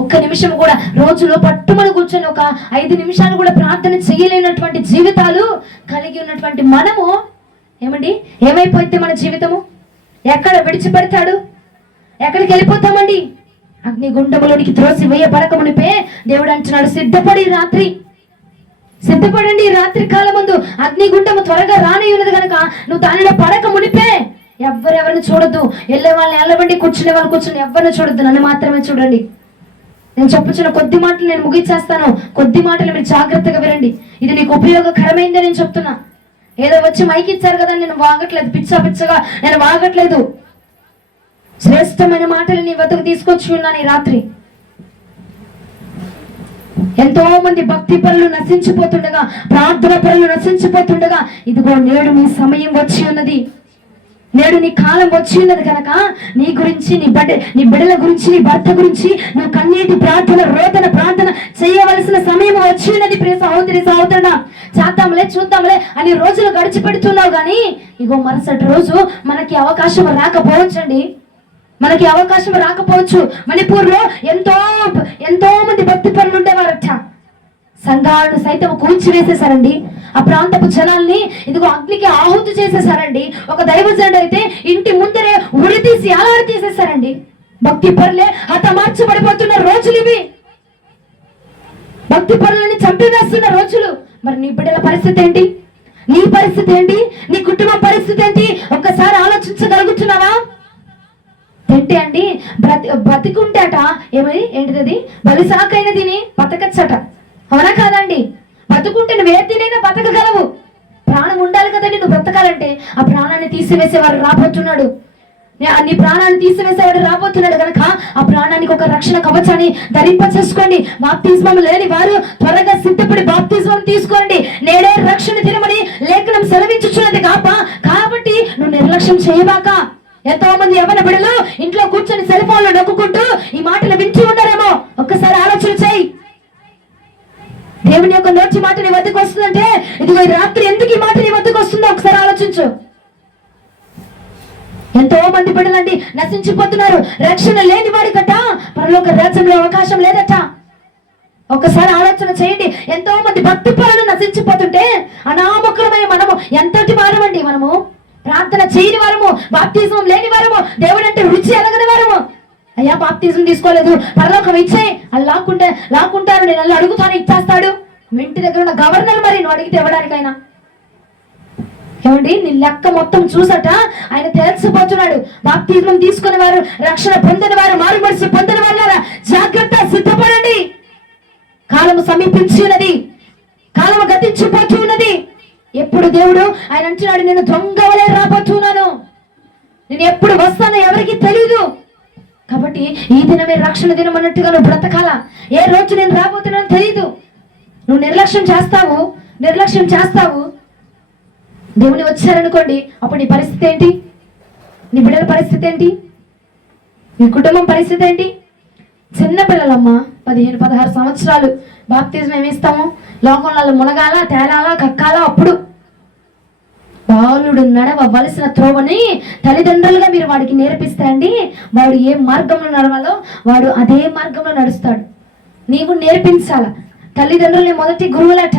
ఒక్క నిమిషం కూడా రోజులో పట్టుమని కూర్చొని ఒక 5 నిమిషాలు కూడా ప్రార్థన చేయలేనటువంటి జీవితాలు కలిగి ఉన్నటువంటి మనము ఏమండి, ఏమైపోతే మన జీవితము? ఎక్కడ విడిచిపెడతాడు? ఎక్కడికి వెళ్ళిపోతామండి? అగ్నిగుండములోనికి త్రోసి వేయబడక మునిపే దేవుడు అంటున్నాడు, సిద్ధపడండి. రాత్రి కాలం ముందు అగ్నిగుండము త్వరగా రానే ఉన్నది కనుక నువ్వు దానిలో పడక మునిపే ఎవరెవరిని చూడొద్దు. వెళ్ళే వాళ్ళని వెళ్ళబండి, కూర్చునే వాళ్ళు కూర్చుని ఎవరిని చూడొద్దు, నన్ను మాత్రమే చూడండి. నేను చెప్పుచున్న కొద్ది మాటలు నేను ముగించేస్తాను, కొద్ది మాటలు మీరు జాగ్రత్తగా వినండి. ఇది నీకు ఉపయోగకరమైందే నేను చెప్తున్నా. ఏదో వచ్చి మైకి ఇచ్చారు కదా నేను వాగట్లేదు, పిచ్చగా నేను వాగట్లేదు. శ్రేష్టమైన మాటలు నీ వద్దకు తీసుకొచ్చి ఉన్నాను ఈ రాత్రి. ఎంతో మంది భక్తి పరులు నశించిపోతుండగా, ప్రార్థన పరులు నశించిపోతుండగా, ఇదిగో నేడు నీ సమయం వచ్చి ఉన్నది, నేడు నీ కాలం వచ్చి ఉన్నది కనుక నీ గురించి, నీ బిడ్డల గురించి, నీ భర్త గురించి నువ్వు కన్నీటి ప్రార్థన, రోదన ప్రార్థన చేయవలసిన సమయం వచ్చి ఉన్నది. ప్రియ సహోదరి సహోదరుడా, చూద్దాంలే అని రోజులు గడిచిపెడుతున్నావు కానీ ఇగో మరుసటి రోజు మనకి అవకాశం రాకపోవచ్చండి, మనకి అవకాశం రాకపోవచ్చు. మణిపూర్లో ఎంతో మంది భక్తి పరులు ఉండేవారట. సంఘాలను సైతం కూల్చివేసేసారండి. ఆ ప్రాంతపు జనాల్ని ఇదిగో అగ్నికి ఆహుతి చేసేసారండి. ఒక దైవజనుడు అయితే ఇంటి ముందరే ఉరి తీసి అలాడి తీసేసారండి. భక్తి పరులే హతమార్చబడిపోతున్న రోజులు ఇవి. భక్తి పరులని చంపివేస్తున్న రోజులు. మరి నీ బిడ్డల పరిస్థితి ఏంటి? నీ పరిస్థితి ఏంటి? నీ కుటుంబ పరిస్థితి ఏంటి? ఒక్కసారి ఆలోచించగలుగుతున్నావా? తింటే అండి బతికుంటే అట ఏంటిది బలిసాకైనా తిని బతకచ్చట, అవునా కాదండి? బతుకుంటే నువ్వు ఏ తినైనా బతకగలవు. ప్రాణం ఉండాలి కదండి నువ్వు బ్రతకాలంటే. ఆ ప్రాణాన్ని తీసివేసేవాడు రాబోతున్నాడు, నీ ప్రాణాన్ని తీసివేసేవాడు రాబోతున్నాడు కనుక ఆ ప్రాణానికి ఒక రక్షణ కవచాన్ని ధరింప చేసుకోండి. బాప్తిస్మం లేని వారు త్వరగా సిద్ధపడి బాప్తిస్మం తీసుకోండి, నేడే రక్షణ దినమని లేఖనం సెలవించుచున్నది కాబట్టి నువ్వు నిర్లక్ష్యం చేయబాక. ఎంతో మంది యవ్వన బిడ్డలు ఇంట్లో కూర్చొని సెల్ ఫోన్లో నొక్కుంటూ ఈ మాటలు వింటూ ఉన్నారేమో. ఒక్కసారి ఆలోచన చేయి. దేవుని యొక్క నోటి మాట నీ వద్దకు వస్తుందంటే ఇదిగో ఈ రాత్రి ఎందుకు ఈ మాట నీ వద్దకు వస్తుందో ఒకసారి ఆలోచించు. ఎంతో మంది బిడ్డలండి నశించిపోతున్నారు. రక్షణ లేని వాడికట పరలోక రాజ్యంలో అవకాశం లేదట. ఒకసారి ఆలోచన చేయండి. ఎంతో మంది భక్తి పరులు నశించిపోతుంటే అనామకులమైన మనము ఎంతటి వారమండి. మనము ప్రార్థన చేయని వారము, బాప్తిజం లేని వారము, దేవుడు అంటే రుచి ఎరగని వారము. అయ్యా బాప్తిజం తీసుకోలేదు, పరలోకం ఇచ్చాయి అని లాక్కుంటారు. నేను అలా అడుగుతాను, ఇచ్చేస్తాడు. మీ ఇంటి దగ్గర ఉన్న గవర్నర్ మరి నువ్వు అడిగితే ఇవ్వడానికైనా. ఏమండి నీ లెక్క మొత్తం చూసట ఆయన తెలిసిపోతున్నాడు. బాప్తిజం తీసుకునే వారు, రక్షణ పొందిన వారు, మారు మనసు పొందిన వారు జాగ్రత్త, సిద్ధపడండి. కాలము సమీపించి ఉన్నది, కాలము గతించిపోతూ ఉన్నది. ఎప్పుడు దేవుడు ఆయన అంటున్నాడు, నేను దొంగ వలె రాబోతున్నాను, నేను ఎప్పుడు వస్తానో ఎవరికి తెలియదు. కాబట్టి ఈ దినమే రక్షణ దినం అన్నట్టుగా నువ్వు బ్రతకాల. ఏ రోజు నేను రాబోతున్నానో తెలియదు. నువ్వు నిర్లక్ష్యం చేస్తావు. దేవుని వచ్చారనుకోండి, అప్పుడు నీ పరిస్థితి ఏంటి? నీ బిడ్డల పరిస్థితి ఏంటి? నీ కుటుంబం పరిస్థితి ఏంటి? చిన్న పిల్లలమ్మ 15-16 సంవత్సరాలు బాప్తిజం ఏమిస్తాము? లోకంలో మునగాల, తేలాల, కక్కాల. అప్పుడు బాలుడు నడవవలసిన త్రోవని తల్లిదండ్రులుగా మీరు వాడికి నేర్పిస్తే అండి, వాడు ఏ మార్గంలో నడవాలో వాడు అదే మార్గంలో నడుస్తాడు. నీవు నేర్పించాల. తల్లిదండ్రులని మొదటి గురువులట.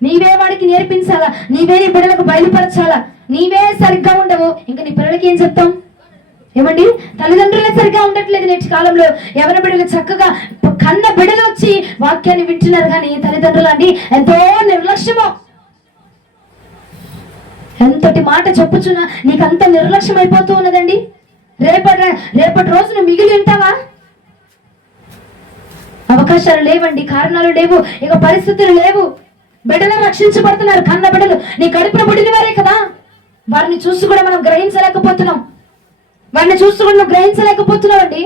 నీవే వాడికి నేర్పించాలా, నీవే నీ బిడ్డలకు బయలుపరచాలా. నీవే సరిగ్గా ఉండవు, ఇంకా నీ పిల్లలకి ఏం చెప్తాం? ఏమండి తల్లిదండ్రులే సరిగ్గా ఉండట్లేదు నేటి కాలంలో. ఎవరి బిడ్డలు చక్కగా కన్న బిడ్డలు వచ్చి వాక్యాన్ని వింటున్నారు, కానీ తల్లిదండ్రులు అండి ఎంతో నిర్లక్ష్యము. ఎంతటి మాట చెప్పుచున్నా నీకంత నిర్లక్ష్యం అయిపోతూ ఉన్నదండి. రేపటి రోజున మిగిలి ఉంటావా? అవకాశాలు లేవండి, కారణాలు లేవు, ఇక పరిస్థితులు లేవు. బిడ్డలు రక్షించబడుతున్నారు, కన్న బిడ్డలు నీ కడుపున పుట్టిన వారే కదా. వారిని చూసి కూడా మనం గ్రహించలేకపోతున్నాం. అండి.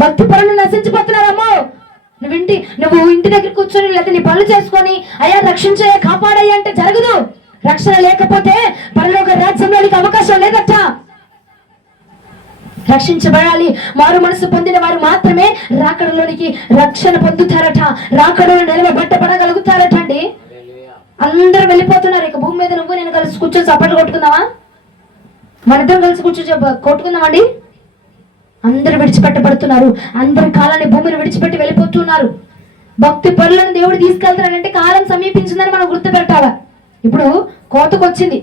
భక్తి పరులు నశించిపోతున్నారమ్మో. నువ్వు ఇంటి దగ్గర కూర్చొని లేదా నీ పనులు చేసుకొని అయ్యా రక్షించే, కాపాడయ్యా అంటే జరగదు. రక్షణ లేకపోతే పరలోక రాజ్యంలోనికి అవకాశం లేదట. రక్షించబడాలి. మారు మనసు పొందిన వారు మాత్రమే రాకడలోనికి రక్షణ పొందుతారట, రాకడలో నిలబడగలుగుతారట అండి. అందరూ వెళ్ళిపోతున్నారు. ఇక భూమి మీద నువ్వు నేను కలిసి కూర్చొని చప్పట్లు కొట్టుకుందామా? మన ఇద్దరం కలిసి కొట్టుకుందామండి. అందరూ విడిచిపెట్టబడుతున్నారు. అందరి కాలాన్ని భూమిని విడిచిపెట్టి వెళ్ళిపోతున్నారు. భక్తి పరులను దేవుడు తీసుకెళ్తాడంటే కాలం సమీపించిందని మనం గుర్తుపెట్టాల. ఇప్పుడు కోతకు వచ్చింది,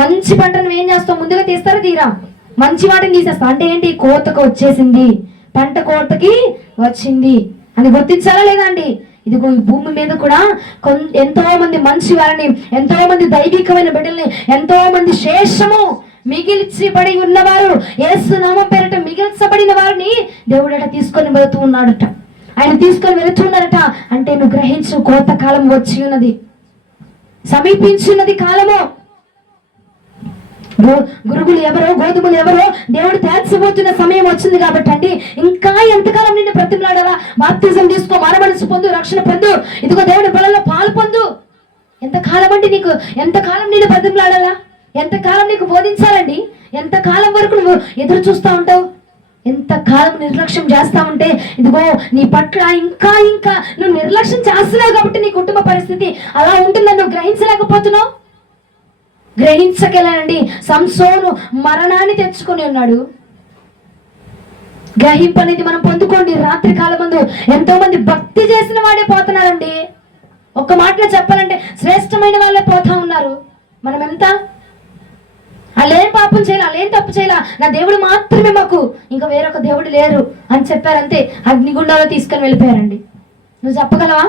మంచి పంటను ఏం చేస్తాం? ముందుగా తీస్తారా తీరా? మంచి వాటిని తీసేస్తాం. అంటే ఏంటి? కోతకు వచ్చేసింది, పంట కోతకి వచ్చింది అని గుర్తించాలా లేదా అండి? ఇదిగో ఈ భూమి మీద కూడా ఎంతో మంది మంచి వారిని, ఎంతో మంది దైవికమైన బిడ్డల్ని, ఎంతో మంది శేషము మిగిల్చబడి ఉన్నవారు, యేసు నామం పేరట మిగిల్చబడిన వారిని దేవుడట తీసుకొని వెళుతూ ఉన్నాడట. ఆయన తీసుకొని వెళుతున్నారట. అంటే నువ్వు గ్రహించు, కోత కాలం వచ్చి ఉన్నది, సమీపించున్నది కాలము. గురుగులు ఎవరో, గోధుమలు ఎవరో దేవుడు తేల్చబోతున్న సమయం వచ్చింది. కాబట్టి అండి ఇంకా ఎంతకాలం నిన్ను బ్రతిమలాడాలా? బాప్తిజం తీసుకో, మారుమనసు పొందు, రక్షణ పొందు, ఇదిగో దేవుని బలంలో పాలు పొందు. ఎంతకాలం అండి నీకు? ఎంతకాలం నిన్ను బ్రతిమలాడాలా? ఎంతకాలం నీకు బోధించాలండి? ఎంతకాలం వరకు నువ్వు ఎదురు చూస్తూ ఉంటావు? ఎంతకాలం నిర్లక్ష్యం చేస్తా ఉంటే ఇదిగో నీ పట్ల ఇంకా నువ్వు నిర్లక్ష్యం చేస్తున్నావు. కాబట్టి నీ కుటుంబ పరిస్థితి అలా ఉంటుందని నువ్వు గ్రహించలేకపోతున్నావు. గ్రహించగలనండి. సంసోను మరణాన్ని తెచ్చుకొని ఉన్నాడు. గ్రహింపు అనేది మనం పొందుకోండి. రాత్రి కాలం ముందు ఎంతో మంది భక్తి చేసిన వాడే పోతున్నారండి. ఒక్క మాటలో చెప్పాలంటే శ్రేష్టమైన వాళ్ళే పోతా ఉన్నారు. మనం ఎంత అలేం పాపం చేయాలి, అలేం తప్పు చేయాలా, నా దేవుడు మాత్రమే మాకు, ఇంకా వేరొక దేవుడు లేరు అని చెప్పారంతే. అగ్నిగుండాలో తీసుకొని వెళ్ళిపోయారండి. నువ్వు చెప్పగలవా?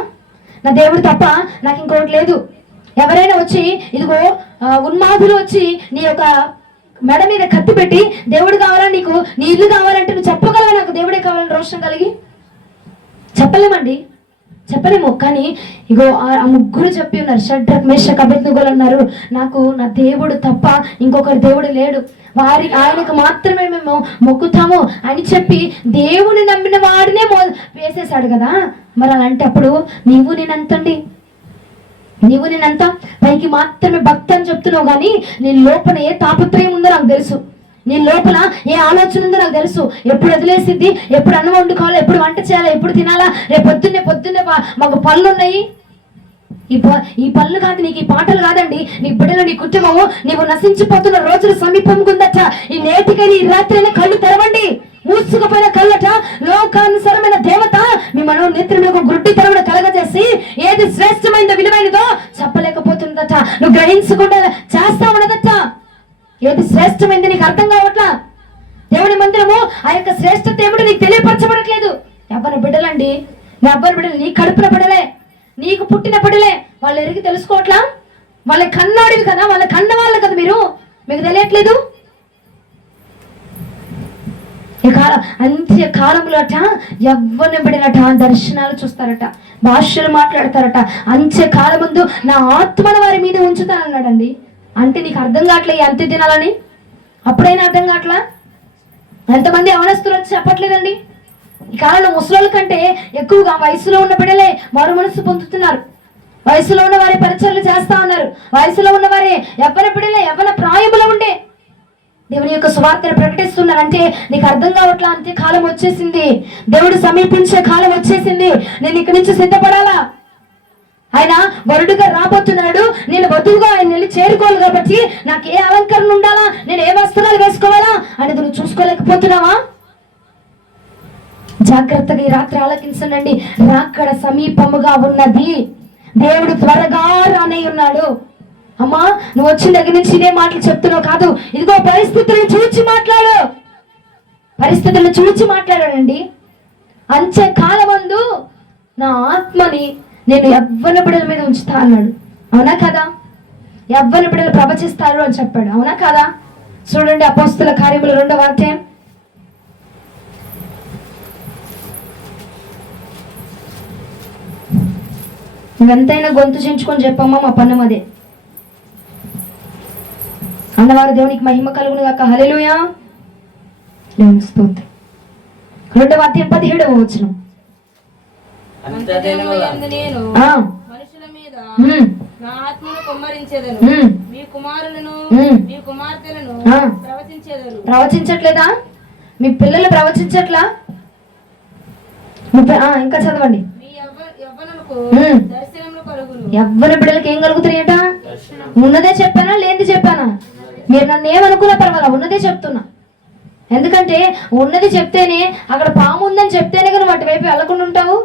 నా దేవుడు తప్ప నాకు ఇంకోటి లేదు. ఎవరైనా వచ్చి ఇదిగో ఉన్మాదులు వచ్చి నీ యొక్క మెడ మీద కత్తి పెట్టి దేవుడు కావాలా, నీకు నీ ఇల్లు కావాలంటే నువ్వు చెప్పగలవా నాకు దేవుడే కావాలని రోషం కలిగి? చెప్పలేము. కానీ ఇగో ఆ ముగ్గురు చెప్పి ఉన్నారు. షడ్రక్, మేషక్, అబేద్నెగోలు అన్నారు, నాకు నా దేవుడు తప్ప ఇంకొకరి దేవుడు లేడు, ఆయనకు మాత్రమే మేము మొక్కుతాము అని చెప్పి దేవుని నమ్మిన వాడినే వేసేశాడు కదా. మరి అలాంటి అప్పుడు నీవు నేనంత పైకి మాత్రమే భక్తి అని చెప్తున్నావు, కానీ నీ లోపల ఏ తాపత్రయం ఉందో నాకు తెలుసు, నీ లోపల ఏ ఆలోచన ఉందో నాకు తెలుసు. ఎప్పుడు వదిలేసిద్ది, ఎప్పుడు అన్నం వండుకోవాలా, ఎప్పుడు వంట చేయాలా, ఎప్పుడు తినాలా, రేపు పొద్దున్నే మాకు పనులు ఉన్నాయి. ఈ పనులు కాదు, నీకు ఈ పాటలు కాదండి. నీ బిడ్డలు, నీ కుటుంబము, నీవు నశించిపోతున్న రోజులు సమీపంగుందట. ఈ నేటికైనా ఈ రాత్రి కళ్ళు తెరవండి. మూసుకుపోయిన కళ్ళట లోకానుసరమైన దేవత మీ మనో నేత్రములకు గుడ్డితనమును కలగజేసి ఏది శ్రేష్టమైనదో విలువైనదో చెప్పలేకపోతుందట. నువ్వు గ్రహించకుండా చేస్తా ఉన్నదట. ఏది శ్రేష్టమైంది నీకు అర్థం కావట్లా. దేవుడి మందిరము ఆ యొక్క శ్రేష్టత ఏమిటో నీకు తెలియపరచబడట్లేదు. ఎవరి బిడ్డలండి, నా అబ్బాయి బిడ్డలు నీ కడుపున బిడ్డలే, నీకు పుట్టిన బిడ్డలే. వాళ్ళు ఎరిగి తెలుసుకోవట్లా? వాళ్ళ కన్నాడివి కదా, వాళ్ళ కన్న వాళ్ళు కదా మీరు, మీకు తెలియట్లేదు. ఈ కాలం అంత్య కాలంలో అట యవ్వన బిడ్డలట దర్శనాలు చూస్తారట, భాషలు మాట్లాడతారట. అంత్య కాలం ముందు నా ఆత్మను వారి మీద ఉంచుతానన్నాడండి. అంటే నీకు అర్థం కావట్లే ఈ అంత్య దినాలని? అప్పుడైనా అర్థం కావట్లా? ఎంతమంది అవనస్తులు వచ్చి చెప్పట్లేదండి. ఈ కాలంలో ముసలోళ్ళ కంటే ఎక్కువగా వయసులో ఉన్న బిడ్డలే మరో మనసు పొందుతున్నారు. వయసులో ఉన్న వారి పరిచర్లు చేస్తా ఉన్నారు. వయసులో ఉన్న వారే యవ్వన బిడ్డలే యవ్వన ప్రాయములో ఉండే దేవుని యొక్క సువార్తను ప్రకటిస్తున్నారంటే నీకు అర్థం కావట్లా. అంతే కాలం వచ్చేసింది, దేవుడు సమీపించే కాలం వచ్చేసింది. నేను ఇక్కడి నుంచి సిద్ధపడాలా? ఆయన వరుడుగా రాబోతున్నాడు, నేను వధువుగా ఆయన వెళ్ళి చేరుకోవాలి. కాబట్టి నాకు ఏ అలంకరణ ఉండాలా, నేను ఏ వస్త్రాలు వేసుకోవాలా అనేది నువ్వు చూసుకోలేకపోతున్నావా? జాగ్రత్తగా ఈ రాత్రి ఆలకించండి. రాకడ సమీపముగా ఉన్నది, దేవుడు త్వరగా రానై ఉన్నాడు. అమ్మా, నువ్వు వచ్చిన దగ్గర నుంచి ఇదే మాటలు చెప్తున్నావు కాదు, ఇదిగో పరిస్థితులను చూచి మాట్లాడు. పరిస్థితులను చూచి మాట్లాడాడండి. అంచె కాలమందు నా ఆత్మని నేను యవ్వన బిడ్డల మీద ఉంచుతా అన్నాడు. అవునా కదా? యవ్వన బిడ్డలు ప్రవచిస్తారు అని చెప్పాడు. అవునా కదా? చూడండి అపోస్తుల కార్యములు 2వ అధ్యాయం. నువ్వెంతైనా గొంతు చించుకొని చెప్పమ్మా, మా పన్నం అదే అన్నవారు. దేవునికి మహిమ కలుగును గాక. హల్లెలూయా. దేవుని స్తోత్రం. 2వ అధ్యాయం 17వ వచనం. నేను మనుషుల మీద నా ఆత్మను కుమ్మరించేదను, మీ కుమారులను మీ కుమార్తెలను ప్రవచించేదను. ప్రవచించట్లేదా? మీ పిల్లలు ప్రవచించట్లా? ఇంకా చదవండి. యవ్వన బిడ్డలకి ఏం కలుగుతున్నాయట? ఉన్నదే చెప్పానా లేనిది చెప్పానా? మీరు నన్ను ఏమనుకున్నా పర్వాలా, ఉన్నదే చెప్తున్నా. ఎందుకంటే ఉన్నది చెప్తేనే, అక్కడ పాము ఉందని చెప్తేనే కానీ వాటి వైపు వెళ్ళకుండా ఉంటావు.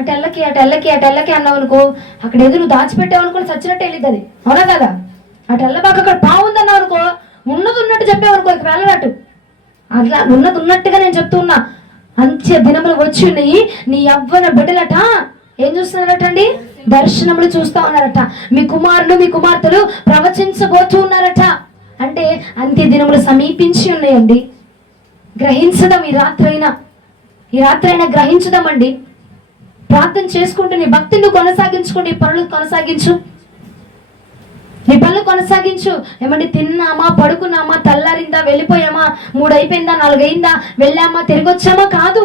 అటెళ్ళకి అటెళ్ళకి అటెళ్ళకి అన్నావు అనుకో, అక్కడ ఎదురు దాచిపెట్టావు అనుకో, చచ్చినట్టు వెళ్ళిద్ది అది. అవునా కదా? అటెళ్ళబాక అక్కడ పాము ఉందన్నావు అనుకో, ఉన్నది ఉన్నట్టు చెప్పావు అనుకో, ఇక వెళ్ళనట్టు. అట్లా ఉన్నది ఉన్నట్టుగా నేను చెప్తూ ఉన్నా. అంత్య దినములు వచ్చి ఉన్నాయి. నీ యవ్వన బిడ్డలట ఏం చూస్తున్నారటండి? దర్శనములు చూస్తా ఉన్నారట. మీ కుమారులు మీ కుమార్తెలు ప్రవచించబోతూ ఉన్నారట. అంటే అంత్య దినములు సమీపించి ఉన్నాయండి. గ్రహించదాం ఈ రాత్రైనా గ్రహించదామండి. ప్రార్థన చేసుకుంటూ నీ భక్తిని కొనసాగించుకుంటూ నీ పనులు కొనసాగించు. నీ పనులు కొనసాగించు. ఏమంటే తిన్నామా, పడుకున్నామా, తెల్లారిందా, వెళ్ళిపోయామా, 3 అయిపోయిందా, 4 అయిందా, వెళ్ళామా, తిరిగి వచ్చామా కాదు.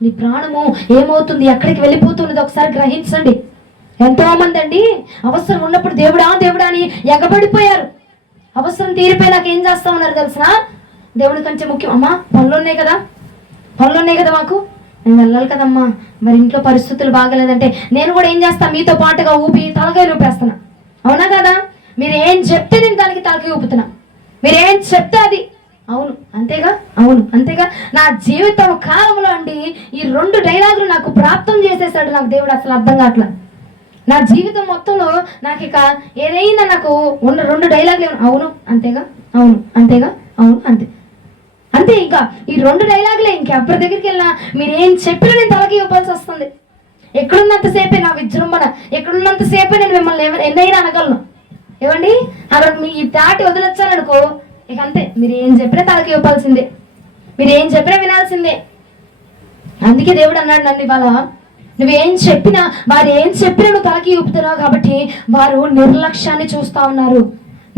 నీ ప్రాణము ఏమవుతుంది, ఎక్కడికి వెళ్ళిపోతున్నది ఒకసారి గ్రహించండి. ఎంతో మంది అండి అవసరం ఉన్నప్పుడు దేవుడా దేవుడా అని ఎగబడిపోయారు. అవసరం తీరిపోయినాక ఏం చేస్తా ఉన్నారు తెలుసా? దేవుడి కంటే ముఖ్యం, అమ్మా పనులు ఉన్నాయి కదా మాకు, నేను వెళ్ళాలి కదమ్మా, మరి ఇంట్లో పరిస్థితులు బాగలేదంటే నేను కూడా ఏం చేస్తా, మీతో పాటుగా ఊపి తలకాయ ఊపేస్తున్నా. అవునా కదా? మీరు ఏం చెప్తే నేను దానికి తలకాయ ఊపుతున్నా. మీరు ఏం చెప్తే అది అవును అంతేగా. నా జీవితం కాలంలో అండి ఈ 2 డైలాగులు నాకు ప్రాప్తం చేసేసాడు నాకు దేవుడు. అసలు అర్థం కావట్లా. నా జీవితం మొత్తంలో నాకు ఇక ఏదైనా నాకు ఉన్న 2 డైలాగులు అవును అంతేగా అంతే. ఇంకా ఈ 2 డైలాగులే. ఇంకెవరి దగ్గరికి వెళ్ళినా మీరు ఏం చెప్పినా నేను తలకి ఇవ్వాల్సి వస్తుంది. ఎక్కడున్నంతసేపే నా విజృంభణ, ఎక్కడున్నంతసేపే నేను మిమ్మల్ని ఎన్నైనా అనగలను. ఏమండి అక్కడ మీ దాటి వదిలొచ్చారనుకో, ఇక అంతే. మీరు ఏం చెప్పినా తలకి ఇవ్వాల్సిందే, మీరు ఏం చెప్పినా వినాల్సిందే. అందుకే దేవుడు అన్నాడు నన్ను ఇవాళ, నువ్వేం చెప్పినా, వారు ఏం చెప్పినా నువ్వు తలకి ఊపుతున్నావు. కాబట్టి వారు నిర్లక్ష్యాన్ని చూస్తా ఉన్నారు,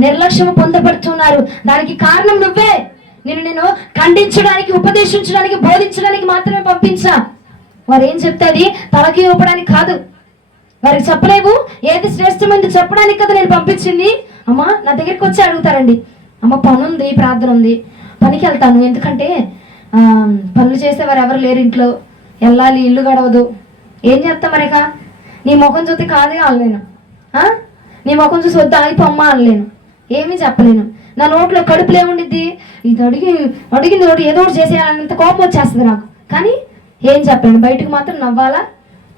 నిర్లక్ష్యం పొందబడుతున్నారు. దానికి కారణం నువ్వే. నేను ఖండించడానికి, ఉపదేశించడానికి, బోధించడానికి మాత్రమే పంపించా. వారు ఏం చెప్తుంది తలకి ఊపడానికి కాదు. వారికి చెప్పలేవు. ఏది శ్రేష్టమైంది చెప్పడానికి కదా నేను పంపించింది. అమ్మా నా దగ్గరికి వచ్చి అడుగుతారండి, అమ్మ పని ఉంది, ప్రార్థన ఉంది, పనికి వెళ్తాను. ఎందుకంటే పనులు చేసేవారు ఎవరు లేరు ఇంట్లో, వెళ్ళాలి, ఇల్లు గడవదు, ఏం చేస్తాం మరిక. నీ ముఖం చూస్తే కాదు కాలేను. నీ ముఖం చూసి వద్దు ఆగిపోమ్మా అనలేను, ఏమీ చెప్పలేను. నా నోట్లో కడుపులో ఏముండిద్ది, ఇది అడిగింది ఒకటి ఏదో ఒకటి చేసేయాలంత కోపం వచ్చేస్తుంది నాకు. కానీ ఏం చెప్పలేను, బయటకు మాత్రం నవ్వాలా,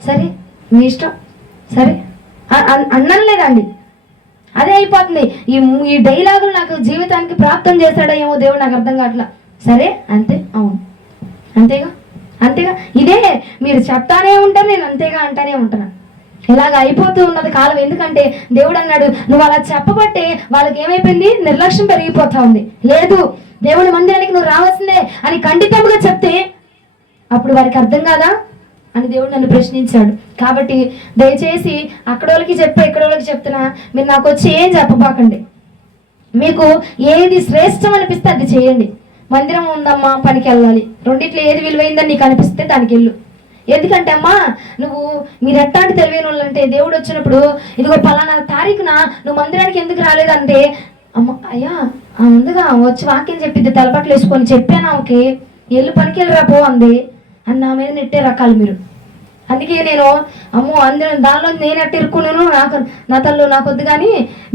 సరే మీ ఇష్టం, సరే అన్నం లేదండి. అదే అయిపోతుంది. ఈ డైలాగులు నాకు జీవితానికి ప్రాప్తం చేశాడో ఏమో దేవుడు, నాకు అర్థం కావట్లా. సరే అంతే, అవును అంతేగా అంతేగా, ఇదే మీరు చెప్తానే ఉంటారు, నేను అంతేగా అంటానే ఉంటాను. ఇలాగ అయిపోతూ ఉన్నది కాలం. ఎందుకంటే దేవుడు అన్నాడు, నువ్వు అలా చెప్పబట్టే వాళ్ళకి ఏమైపోయింది, నిర్లక్ష్యం పెరిగిపోతా ఉంది. లేదు, దేవుడి మందిరానికి నువ్వు రావాల్సిందే అని ఖండితంగా చెప్తే అప్పుడు వారికి అర్థం కాదా అని దేవుడు నన్ను ప్రశ్నించాడు. కాబట్టి దయచేసి అక్కడ వాళ్ళకి చెప్పా, ఇక్కడ వాళ్ళకి చెప్తున్నా, మీరు నాకు వచ్చి ఏం చెప్పబాకండి. మీకు ఏది శ్రేష్టం అనిపిస్తే అది చేయండి. మందిరం ఉందమ్మా, పనికి వెళ్ళాలి, రెండిట్లో ఏది విలువైందని నీకు అనిపిస్తే దానికి వెళ్ళు. ఎందుకంటే అమ్మా, మీరు ఎట్టాంటి తెలివైన వాళ్ళు అంటే, దేవుడు వచ్చినప్పుడు ఇదిగో పలానా తారీఖున నువ్వు మందిరానికి ఎందుకు రాలేదంటే, అమ్మ అయ్యా ముందుగా వచ్చి వాక్యం చెప్పిద్ది, తలపట్లు వేసుకొని చెప్పాను ఆమెకి, ఎల్లు పనికి వెళ్ళిరా పో అంది అని నా మీద నెట్టే రకాలు మీరు. అందుకే నేను అమ్మో అందరం దానిలో నేను ఎట్ట ఇరుక్కున్నాను, నాకు నా తల్లు నాకు వద్దు, కానీ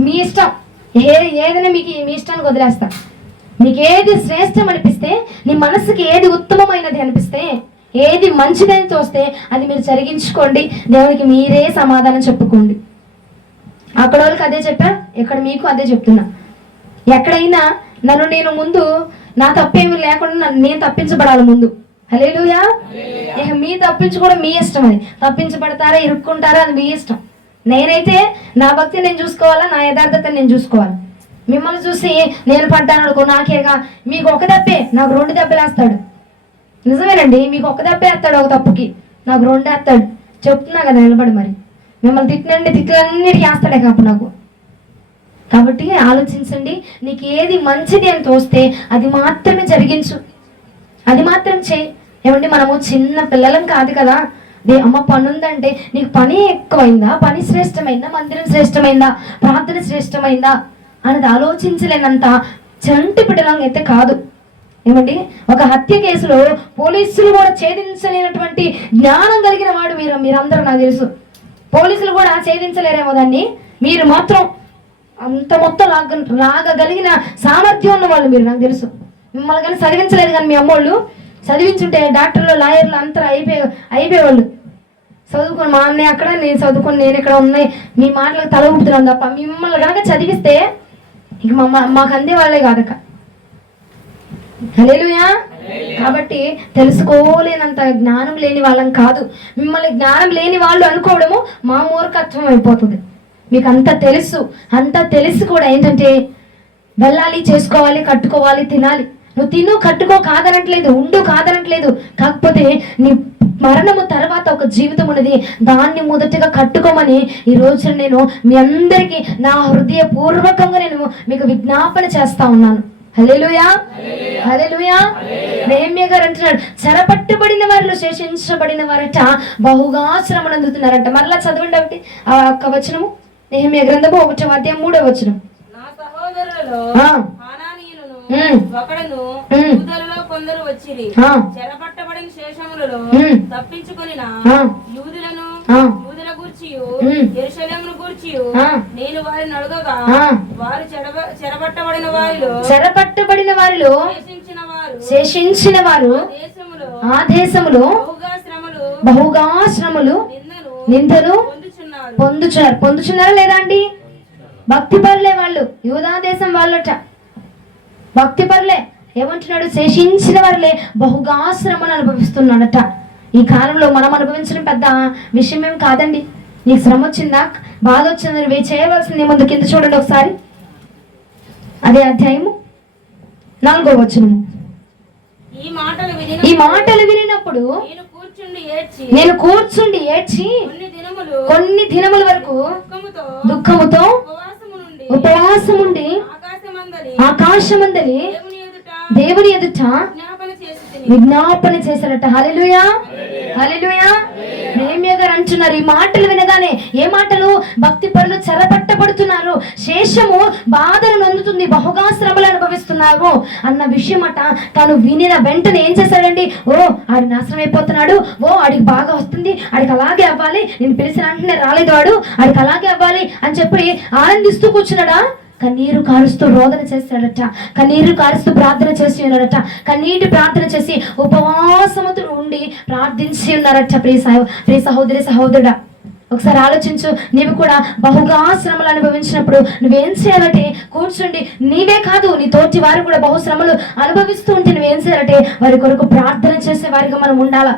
మీ ఇష్టం, ఏదైనా మీకు మీ ఇష్టానికి వదిలేస్తా. మీకు ఏది శ్రేష్టం అనిపిస్తే, నీ మనసుకి ఏది ఉత్తమమైనది అనిపిస్తే, ఏది మంచిదని తోస్తే అది మీరు జరిగించుకోండి. దేవునికి మీరే సమాధానం చెప్పుకోండి. అక్కడ వాళ్ళకి అదే చెప్పా, ఇక్కడ మీకు అదే చెప్తున్నా. ఎక్కడైనా నన్ను నేను ముందు నా తప్పేమి లేకుండా నేను తప్పించబడాలి ముందు. హల్లెలూయా. ఇక మీ తప్పించుకోవడం మీ ఇష్టం, అది తప్పించబడతారా ఇరుక్కుంటారా అది మీ ఇష్టం. నేనైతే నా భక్తి నేను చూసుకోవాలా, నా యథార్థతను నేను చూసుకోవాలి. మిమ్మల్ని చూసి నేను పడ్డాను అనుకో, నాకేగా మీకు ఒక దెబ్బే నాకు 2 దెబ్బలు వేస్తాడు. నిజమేనండి, మీకు ఒక దెబ్బ వేస్తాడు ఒక తప్పుకి, నాకు 2 వేస్తాడు. చెప్తున్నా కదా నిలబడి, మరి మిమ్మల్ని తిట్లన్నిటికీ వేస్తాడే కాపు నాకు. కాబట్టి ఆలోచించండి, నీకు ఏది మంచిది అని తోస్తే అది మాత్రమే జరిగించు, అది మాత్రం చేయి. ఏమండి, మనము చిన్న పిల్లలం కాదు కదా. అమ్మ పని ఉందంటే నీకు పని ఎక్కువైందా, పని శ్రేష్టమైందా, మందిరం శ్రేష్టమైందా, ప్రార్థన శ్రేష్టమైందా అనేది ఆలోచించలేనంత చంటి బిడ్డలం అయితే కాదు. ఏమండి, ఒక హత్య కేసులో పోలీసులు కూడా ఛేదించలేనటువంటి జ్ఞానం కలిగిన వాడు మీరందరూ నాకు తెలుసు. పోలీసులు కూడా ఛేదించలేరేమో దాన్ని, మీరు మాత్రం అంత మొత్తం లాగగలిగిన సామర్థ్యం ఉన్న వాళ్ళు మీరు, నాకు తెలుసు. మిమ్మల్ని కానీ చదివించలేదు, కానీ మీ అమ్మోళ్ళు చదివించుంటే డాక్టర్లు లాయర్లు అంతా అయిపోయేవాళ్ళు. చదువుకొని మా అన్నయ్య అక్కడ, నేను చదువుకొని నేను ఇక్కడ ఉన్నాయి, మీ మాటలకు తల ఊపుతున్నాను తప్ప మిమ్మల్ని కనుక చదివిస్తే ఇక మాకు అందే వాళ్ళే కాదక్క. హల్లెలూయా. కాబట్టి తెలుసుకోలేనంత జ్ఞానం లేని వాళ్ళం కాదు. మిమ్మల్ని జ్ఞానం లేని వాళ్ళు అనుకోవడము మా మూర్ఖత్వం అయిపోతుంది. మీకు అంత తెలుసు, అంత తెలిసి కూడా ఏంటంటే వెళ్ళాలి, చేసుకోవాలి, కట్టుకోవాలి, తినాలి. నువ్వు తిను, కట్టుకో కాదనట్లేదు, ఉండు కాదనట్లేదు. కాకపోతే నీ మరణము తర్వాత ఒక జీవితం ఉన్నది, దాన్ని మొదటిగా కట్టుకోమని ఈ రోజు నేను మీ అందరికీ నా హృదయపూర్వకంగా నేను మీకు విజ్ఞాపన చేస్తా ఉన్నాను. హల్లెలూయా, హల్లెలూయా. నెహెమ్యా గారు అంటున్నాడు, చెరపట్టబడిన వారిలో శేషించబడిన వారట బహుగా శ్రమను అందుతున్నారంట. మరలా చదవండి ఒకటి ఆ ఒక్క వచనము, నెహెమ్యా గ్రంథము 1వ అధ్యాయం 3వ వచనం. నా సహోదరులలో హనానీయులను ఒకడును యూదులలో కొందరు వచ్చిరి, చెరపట్టబడిన శేషములలో తప్పించుకొనిన యూదులను యూదుల గూర్చియు యెరూషలేమును గూర్చియు నేను వారిని అడగగా, వారు చెరపట్టబడిన వారిలో శేషించిన వారు ఆ దేశములో బహుగా శ్రమలు నిందలు పొందుచున్నారా లేదా అండి? భక్తి పరులే వాళ్ళు, యూదా దేశం వాళ్ళట, భక్తి పరులే. ఏమంటున్నాడు? శేషించిన వారిలే బహుగా శ్రమను అనుభవిస్తున్నాడట. ఈ కాలంలో మనం అనుభవించడం పెద్ద విషయం ఏం కాదండి. నీకు శ్రమ వచ్చిందా, బాధ వచ్చిందా, నువ్వు చేయవలసింది ముందు కింద చూడండి ఒకసారి, అదే అధ్యాయము 4వ వచనము. ఈ మాటలు వినినప్పుడు నేను కూర్చుండి ఏడ్చి కొన్ని దినముల వరకు దుఃఖముతో ఉపవాసముండి ఆకాశమందలి దేవుని ఎదుట విజ్ఞాపన చేశారట. హల్లెలూయా, హల్లెలూయా. నెహెమ్యా గారు అంటున్నారు. ఈ మాటలు వినగానే, ఏ మాటలు? భక్తి పరులు చెరపట్టబడుతున్నారు, శేషము బాధను నొందుతుంది, బహుగా శ్రమలు అనుభవిస్తున్నారు అన్న విషయం అట తను వినిన వెంటనే ఏం చేశాడండి? ఓ ఆడి నాశనం అయిపోతున్నాడు, ఓ ఆడికి బాగా వస్తుంది, ఆడికి అలాగే అవ్వాలి, నేను పిలిచిన వెంటనే రాలేదు వాడు, ఆడికి అలాగే అవ్వాలి అని చెప్పి ఆనందిస్తూ కూర్చున్నాడా? కన్నీరు కారుస్తూ రోదన చేశాడట, కన్నీరు కారుస్తూ ప్రార్థన చేసి ఉన్నాడట, కన్నీటి ప్రార్థన చేసి ఉపవాసముతో ఉండి ప్రార్థించి ఉన్నారట. ప్రియ సహోదరి సహోదరుడా, ఒకసారి ఆలోచించు. నీవు కూడా బహుగా శ్రమలు అనుభవించినప్పుడు నువ్వేం చేయాలంటే కూర్చుండి, నీవే కాదు నీ తోటి వారు కూడా బహుశ్రమలు అనుభవిస్తూ ఉంటే నువ్వేం చేయాలంటే వారి కొరకు ప్రార్థన చేసే వారిగా మనం ఉండాలా.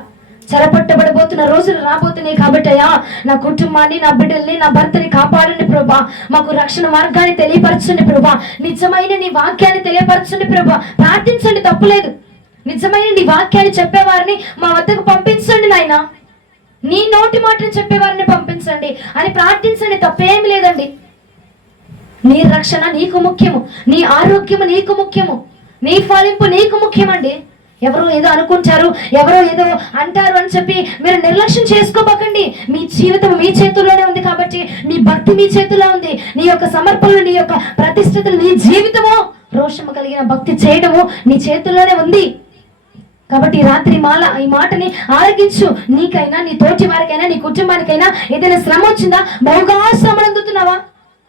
చెరపట్టబడిపోతున్న రోజులు రాబోతున్నాయి కాబట్టి అయ్యా, నా కుటుంబాన్ని, నా బిడ్డల్ని, నా భర్తని కాపాడండి ప్రభా, మాకు రక్షణ మార్గాన్ని తెలియపరచండి ప్రభా, నిజమైన నీ వాక్యాన్ని తెలియపరచండి ప్రభా. ప్రార్థించండి, తప్పులేదు. నిజమైన నీ వాక్యాన్ని చెప్పేవారిని మా వద్దకు పంపించండి నాయన, నీ నోటి మాటను చెప్పేవారిని పంపించండి అని ప్రార్థించండి, తప్పేమి లేదండి. నీ రక్షణ నీకు ముఖ్యము, నీ ఆరోగ్యము నీకు ముఖ్యము, నీ ఫలింపు నీకు ముఖ్యమండి. ఎవరో ఏదో అనుకుంటారు, ఎవరో ఏదో అంటారు అని చెప్పి మీరు నిర్లక్ష్యం చేసుకోబోకండి. మీ జీవితం మీ చేతుల్లోనే ఉంది కాబట్టి, మీ భక్తి మీ చేతుల్లో ఉంది, నీ యొక్క సమర్పణలు, నీ యొక్క ప్రతిష్టతలు, నీ జీవితము రోషము కలిగిన భక్తి చేయడము నీ చేతుల్లోనే ఉంది. కాబట్టి ఈ రాత్రి ఈ మాటని ఆలకించు. నీకైనా, నీ తోటి వారికైనా, నీ కుటుంబానికైనా ఏదైనా శ్రమ వచ్చిందా? బహుగా శ్రమలు అందుతున్నావా?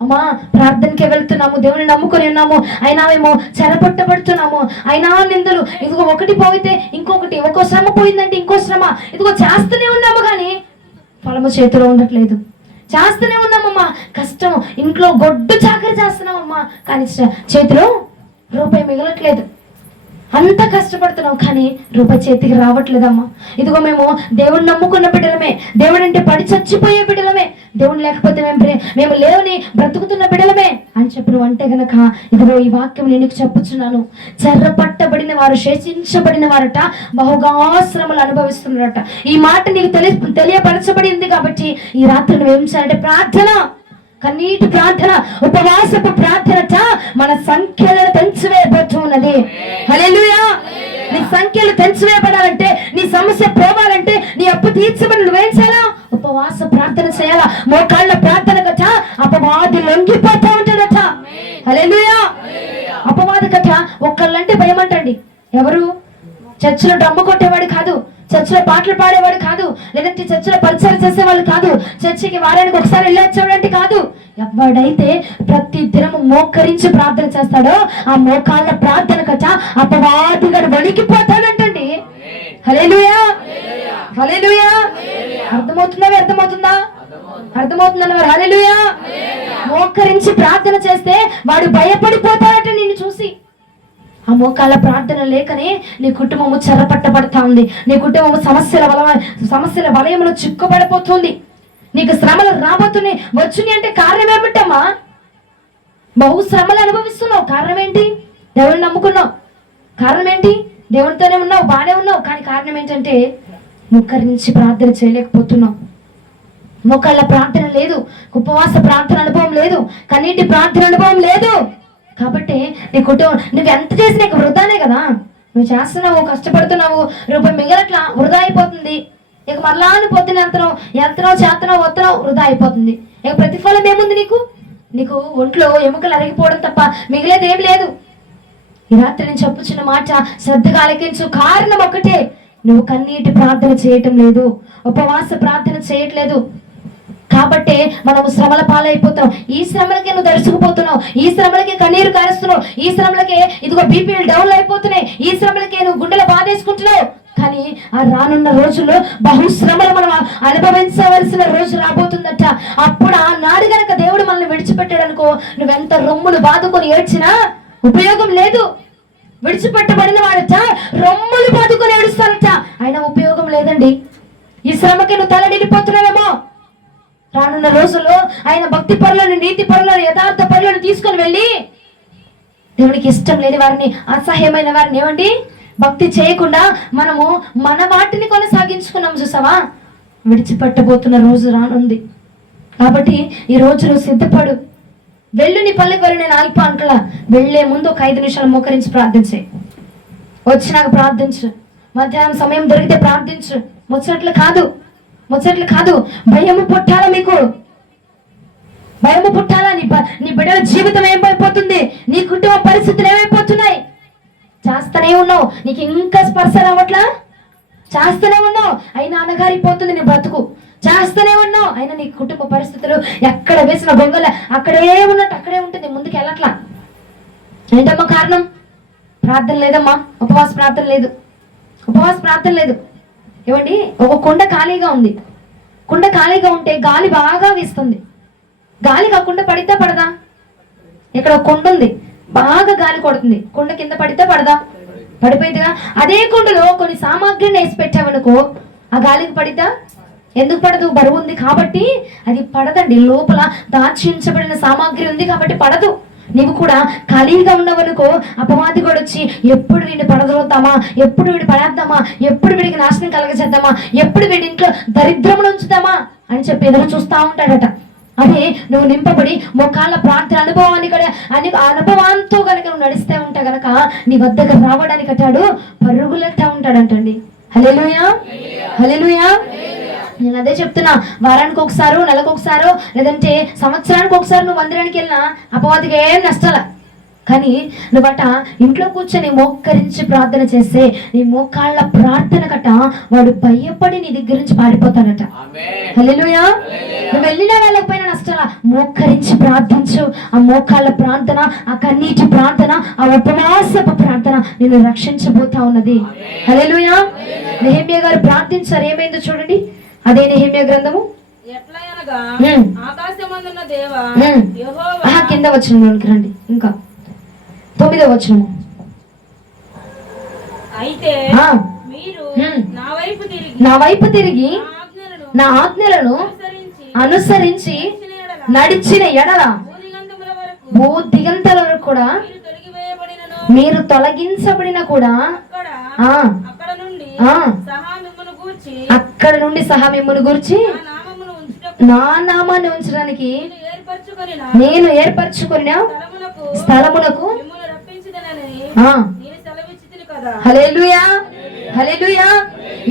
అమ్మా, ప్రార్థనకే వెళ్తున్నాము, దేవుని నమ్ముకొని ఉన్నాము, అయినా మేము చెరపట్టబడుతున్నాము, అయినా నిందలు, ఇదిగో ఒకటి పోయితే ఇంకొకటి, ఒక్కో శ్రమ పోయిందంటే ఇంకో శ్రమ, ఇదిగో చేస్తూనే ఉన్నాము కానీ ఫలము చేతిలో ఉండట్లేదు. చేస్తూనే ఉన్నామమ్మా, కష్టం, ఇంట్లో గొడ్డు చాకరీ చేస్తున్నామమ్మా కానీ చేతిలో రూపాయి మిగలట్లేదు. అంత కష్టపడుతున్నావు కానీ రూపాయి చేతికి రావట్లేదమ్మా. ఇదిగో మేము దేవుడిని నమ్ముకున్న బిడ్డలమే, దేవుడు అంటే పడి చచ్చిపోయే బిడ్డలమే, దేవుడు లేకపోతే మేము లేవని బ్రతుకుతున్న బిడ్డలమే అని చెప్పిన అంటే గనక ఇదిగో ఈ వాక్యం నేను చెప్పుచున్నాను. చెర్రపట్టబడిన వారు, శేషించబడిన వారట బహుగా శ్రమలు అనుభవిస్తున్నారట. ఈ మాట నీకు తెలియపరచబడింది కాబట్టి ఈ రాత్రి నువ్వేం చేయాలంటే ప్రార్థన, కన్నీటి ప్రార్థన, ఉపవాసపు ప్రార్థనట మన సంఖ్యలను తెంచివేయబోతున్నది. హల్లెలూయా. నీ సంఖ్యలు తెంచివేయబడాలంటే, నీ సమస్య పోవాలంటే, నీ అప్పు తీర్చబడి నువ్వేం చేయాలా? ఉపవాస ప్రార్థన చేయాలా. మోకాళ్ళ ప్రార్థన కట అపవాది లొంగిపోతా ఉంటాడట. హల్లెలూయా. అపవాది కట ఒక్కళ్ళంటే భయం అంటండి. ఎవరు? చర్చిలో డమ్ము కొట్టేవాడు కాదు, చర్చిలో పాటలు పాడేవాడు కాదు, లేదంటే చర్చిలో పరిచయం చేసేవాళ్ళు కాదు, చర్చికి వారానికి ఒకసారి వెళ్ళొచ్చేవాడంటే కాదు. ఎవడైతే ప్రతి దినము మోకరించి ప్రార్థన చేస్తాడో ఆ మోకాళ్ళ ప్రార్థన కట అపవాదిగాడు వణికిపోతాడంటండి. హల్లెలూయా, హల్లెలూయా. అర్థమవుతుందా? అర్థమవుతుందన్న వారు హల్లెలూయా. మోకరించి ప్రార్థన చేస్తే వాడు భయపడిపోతాడట నిన్ను చూసి. ఆ మోకాళ్ళ ప్రార్థన లేకనే నీ కుటుంబము చెరపట్టబడతా ఉంది, నీ కుటుంబము సమస్యల వలయంలో చిక్కుపడిపోతుంది, నీకు శ్రమలు రాబోతున్నాయి. వచ్చుని అంటే కారణం ఏమిటమ్మా? బహు శ్రమలు అనుభవిస్తున్నావు, కారణం ఏంటి? దేవుడిని నమ్ముకున్నావు, కారణం ఏంటి? దేవుడితోనే ఉన్నావు, బాగానే ఉన్నావు, కానీ కారణం ఏంటంటే ముక్కరించి ప్రార్థన చేయలేకపోతున్నావు. మోకాళ్ళ ప్రార్థన లేదు, ఉపవాస ప్రార్థన అనుభవం లేదు, కన్నీటి ప్రార్థన అనుభవం లేదు. కాబట్టి నీ కుటుంబం నువ్వు ఎంత చేసి నీకు వృధానే కదా. నువ్వు చేస్తున్నావు, కష్టపడుతున్నావు, రూపాయి మిగలట్లా, వృధా అయిపోతుంది. ఇక మరలా పొద్దున వెళ్తున్నావు, చేస్తున్నావు, వస్తున్నావు, వృధా అయిపోతుంది. ఇక ప్రతిఫలం ఏముంది నీకు? ఒంట్లో ఎముకలు అరిగిపోవడం తప్ప మిగిలేదు ఏం లేదు. ఈ రాత్రి నేను చెప్పుచున్న మాట శ్రద్ధగా ఆలకించు. కారణం ఒక్కటే, నువ్వు కన్నీటి ప్రార్థన చేయటం లేదు, ఉపవాస ప్రార్థన చేయట్లేదు. కాబట్టి మనము శ్రమల పాలైపోతున్నాం. ఈ శ్రమలకే నువ్వు దర్శకుపోతున్నావు, ఈ శ్రమలకే కన్నీరు కారుస్తున్నావు, ఈ శ్రమలకే ఇదిగో బీపీలు డౌన్ అయిపోతున్నాయి, ఈ శ్రమలకే నువ్వు గుండెలు బాధేసుకుంటున్నావు. కానీ ఆ రానున్న రోజుల్లో బహుశ్రమలు మనం అనుభవించవలసిన రోజు రాబోతుందట. అప్పుడు ఆ నాడు గనక దేవుడు మనల్ని విడిచిపెట్టాడు అనుకో, నువ్వెంత రొమ్ములు బాదుకొని ఏడ్చినా ఉపయోగం లేదు. విడిచిపెట్టబడిన వాడట రొమ్ములు బాదుకొని ఏడుస్తారట, అయినా ఉపయోగం లేదండి. ఈ శ్రమకి నువ్వు తలడిల్లిపోతున్నావేమో. రానున్న రోజుల్లో ఆయన భక్తి పరులను, నీతి పరులను, యథార్థ పరులను తీసుకొని వెళ్ళి దేవునికి ఇష్టం లేని వారిని, అసహ్యమైన వారిని ఏమండి భక్తి చేయకుండా మనము మన వాటిని కొనసాగించుకున్నాం. చూసావా, విడిచిపెట్టబోతున్న రోజు రానుంది. కాబట్టి ఈ రోజు నువ్వు సిద్ధపడు. వెళ్ళు నీ పల్లెకి వెళ్ళి, నేను ఆగిపో అంటలా. వెళ్లే ముందు ఒక 5 నిమిషాలు మోకరించి ప్రార్థించే, వచ్చినాక ప్రార్థించు, మధ్యాహ్నం సమయం దొరికితే ప్రార్థించు, ముచ్చట్లు కాదు. ముచ్చట్లు కాదు, భయము పుట్టాలా మీకు, భయము పుట్టాలా. నీ బిడ్డల జీవితం ఏమైపోతుంది, నీ కుటుంబ పరిస్థితులు ఏమైపోతున్నాయి. చేస్తూనే ఉన్నావు, నీకు ఇంకా స్పర్శ రావట్లా, చేస్తూనే ఉన్నావు అయినా అనగారిపోతుంది నీ బ్రతుకు. చేస్తూనే ఉన్నావు అయినా నీ కుటుంబ పరిస్థితులు ఎక్కడ వేసిన బొంగల అక్కడే ఉన్నట్టు అక్కడే ఉంటుంది, ముందుకు వెళ్ళట్లా. ఏంటమ్మా కారణం? ప్రార్థన లేదమ్మా, ఉపవాస ప్రార్థన లేదు, ఉపవాస ప్రార్థన లేదు. ఏమండి, ఒక కుండ ఖాళీగా ఉంది, కుండ ఖాళీగా ఉంటే గాలి బాగా వీస్తుంది, గాలి కాకుండా పడితే పడదా? ఇక్కడ ఒక కుండ ఉంది, బాగా గాలి కొడుతుంది, కుండ కింద పడితే పడదా? పడిపోయిందిగా. అదే కుండలో కొన్ని సామాగ్రిని వేసి పెట్టావనుకో, ఆ గాలికి పడిద్దా? ఎందుకు పడదు? బరువు ఉంది కాబట్టి అది పడదండి. లోపల దాచించబడిన సామాగ్రి ఉంది కాబట్టి పడదు. నీవు కూడా ఖాళీగా ఉన్నవనుకో, అపవాది కూడా వచ్చి ఎప్పుడు వీడిని పడదలుతామా, ఎప్పుడు వీడి పడేద్దామా, ఎప్పుడు వీడికి నాశనం కలగచేద్దామా, ఎప్పుడు వీడి ఇంట్లో దరిద్రమును ఉంచుతామా అని చెప్పి ఎదురు చూస్తూ ఉంటాడట. అదే నువ్వు నింపబడి మోకాళ్ళ ప్రార్థన అనుభవాన్ని కూడా అనుభవంతో కనుక నువ్వు నడిస్తే ఉంటా గనక నీ వద్దకు రావడానికి అటాడు పరుగులెత్తా ఉంటాడంటండి. హల్లెలూయా, హల్లెలూయా. నేను అదే చెప్తున్నా, వారానికి ఒకసారో, నెలకు ఒకసారో, లేదంటే సంవత్సరానికి ఒకసారి నువ్వు మందిరానికి వెళ్ళినా అపవాదికి ఏం నష్టాల. కానీ నువ్వట ఇంట్లో కూర్చొని మోక్కరించి ప్రార్థన చేస్తే నీ మోకాళ్ళ ప్రార్థన కట వాడు భయపడి నీ దగ్గర నుంచి పారిపోతాడట. హల్లెలూయా. నువ్వు వెళ్ళినా వెళ్ళకపోయినా నష్టాల. మోక్కరించి ప్రార్థించు. ఆ మోకాళ్ళ ప్రార్థన, ఆ కన్నీటి ప్రార్థన, ఆ ఉపవాసపు ప్రార్థన నిన్ను రక్షించబోతా ఉన్నది. హల్లెలూయా. నెహెమ్యా గారు ప్రార్థించారు, ఏమైందో చూడండి. అదే నెహెమ్యా గ్రంథము కింద వచ్చిన రండి, ఇంకా 9వ వచనము. అయితే నా వైపు తిరిగి నా ఆజ్ఞలను అనుసరించి నడిచిన ఎడల భూదిగంతల వరకు కూడా మీరు తొలగించబడిన కూడా అక్కడ నుండి సహా మిమ్మును గూర్చి నా నామాన్ని ఉంచడానికి నేను ఏర్పరచుకున్న స్థలమునకు హల్లెలూయా, హల్లెలూయా.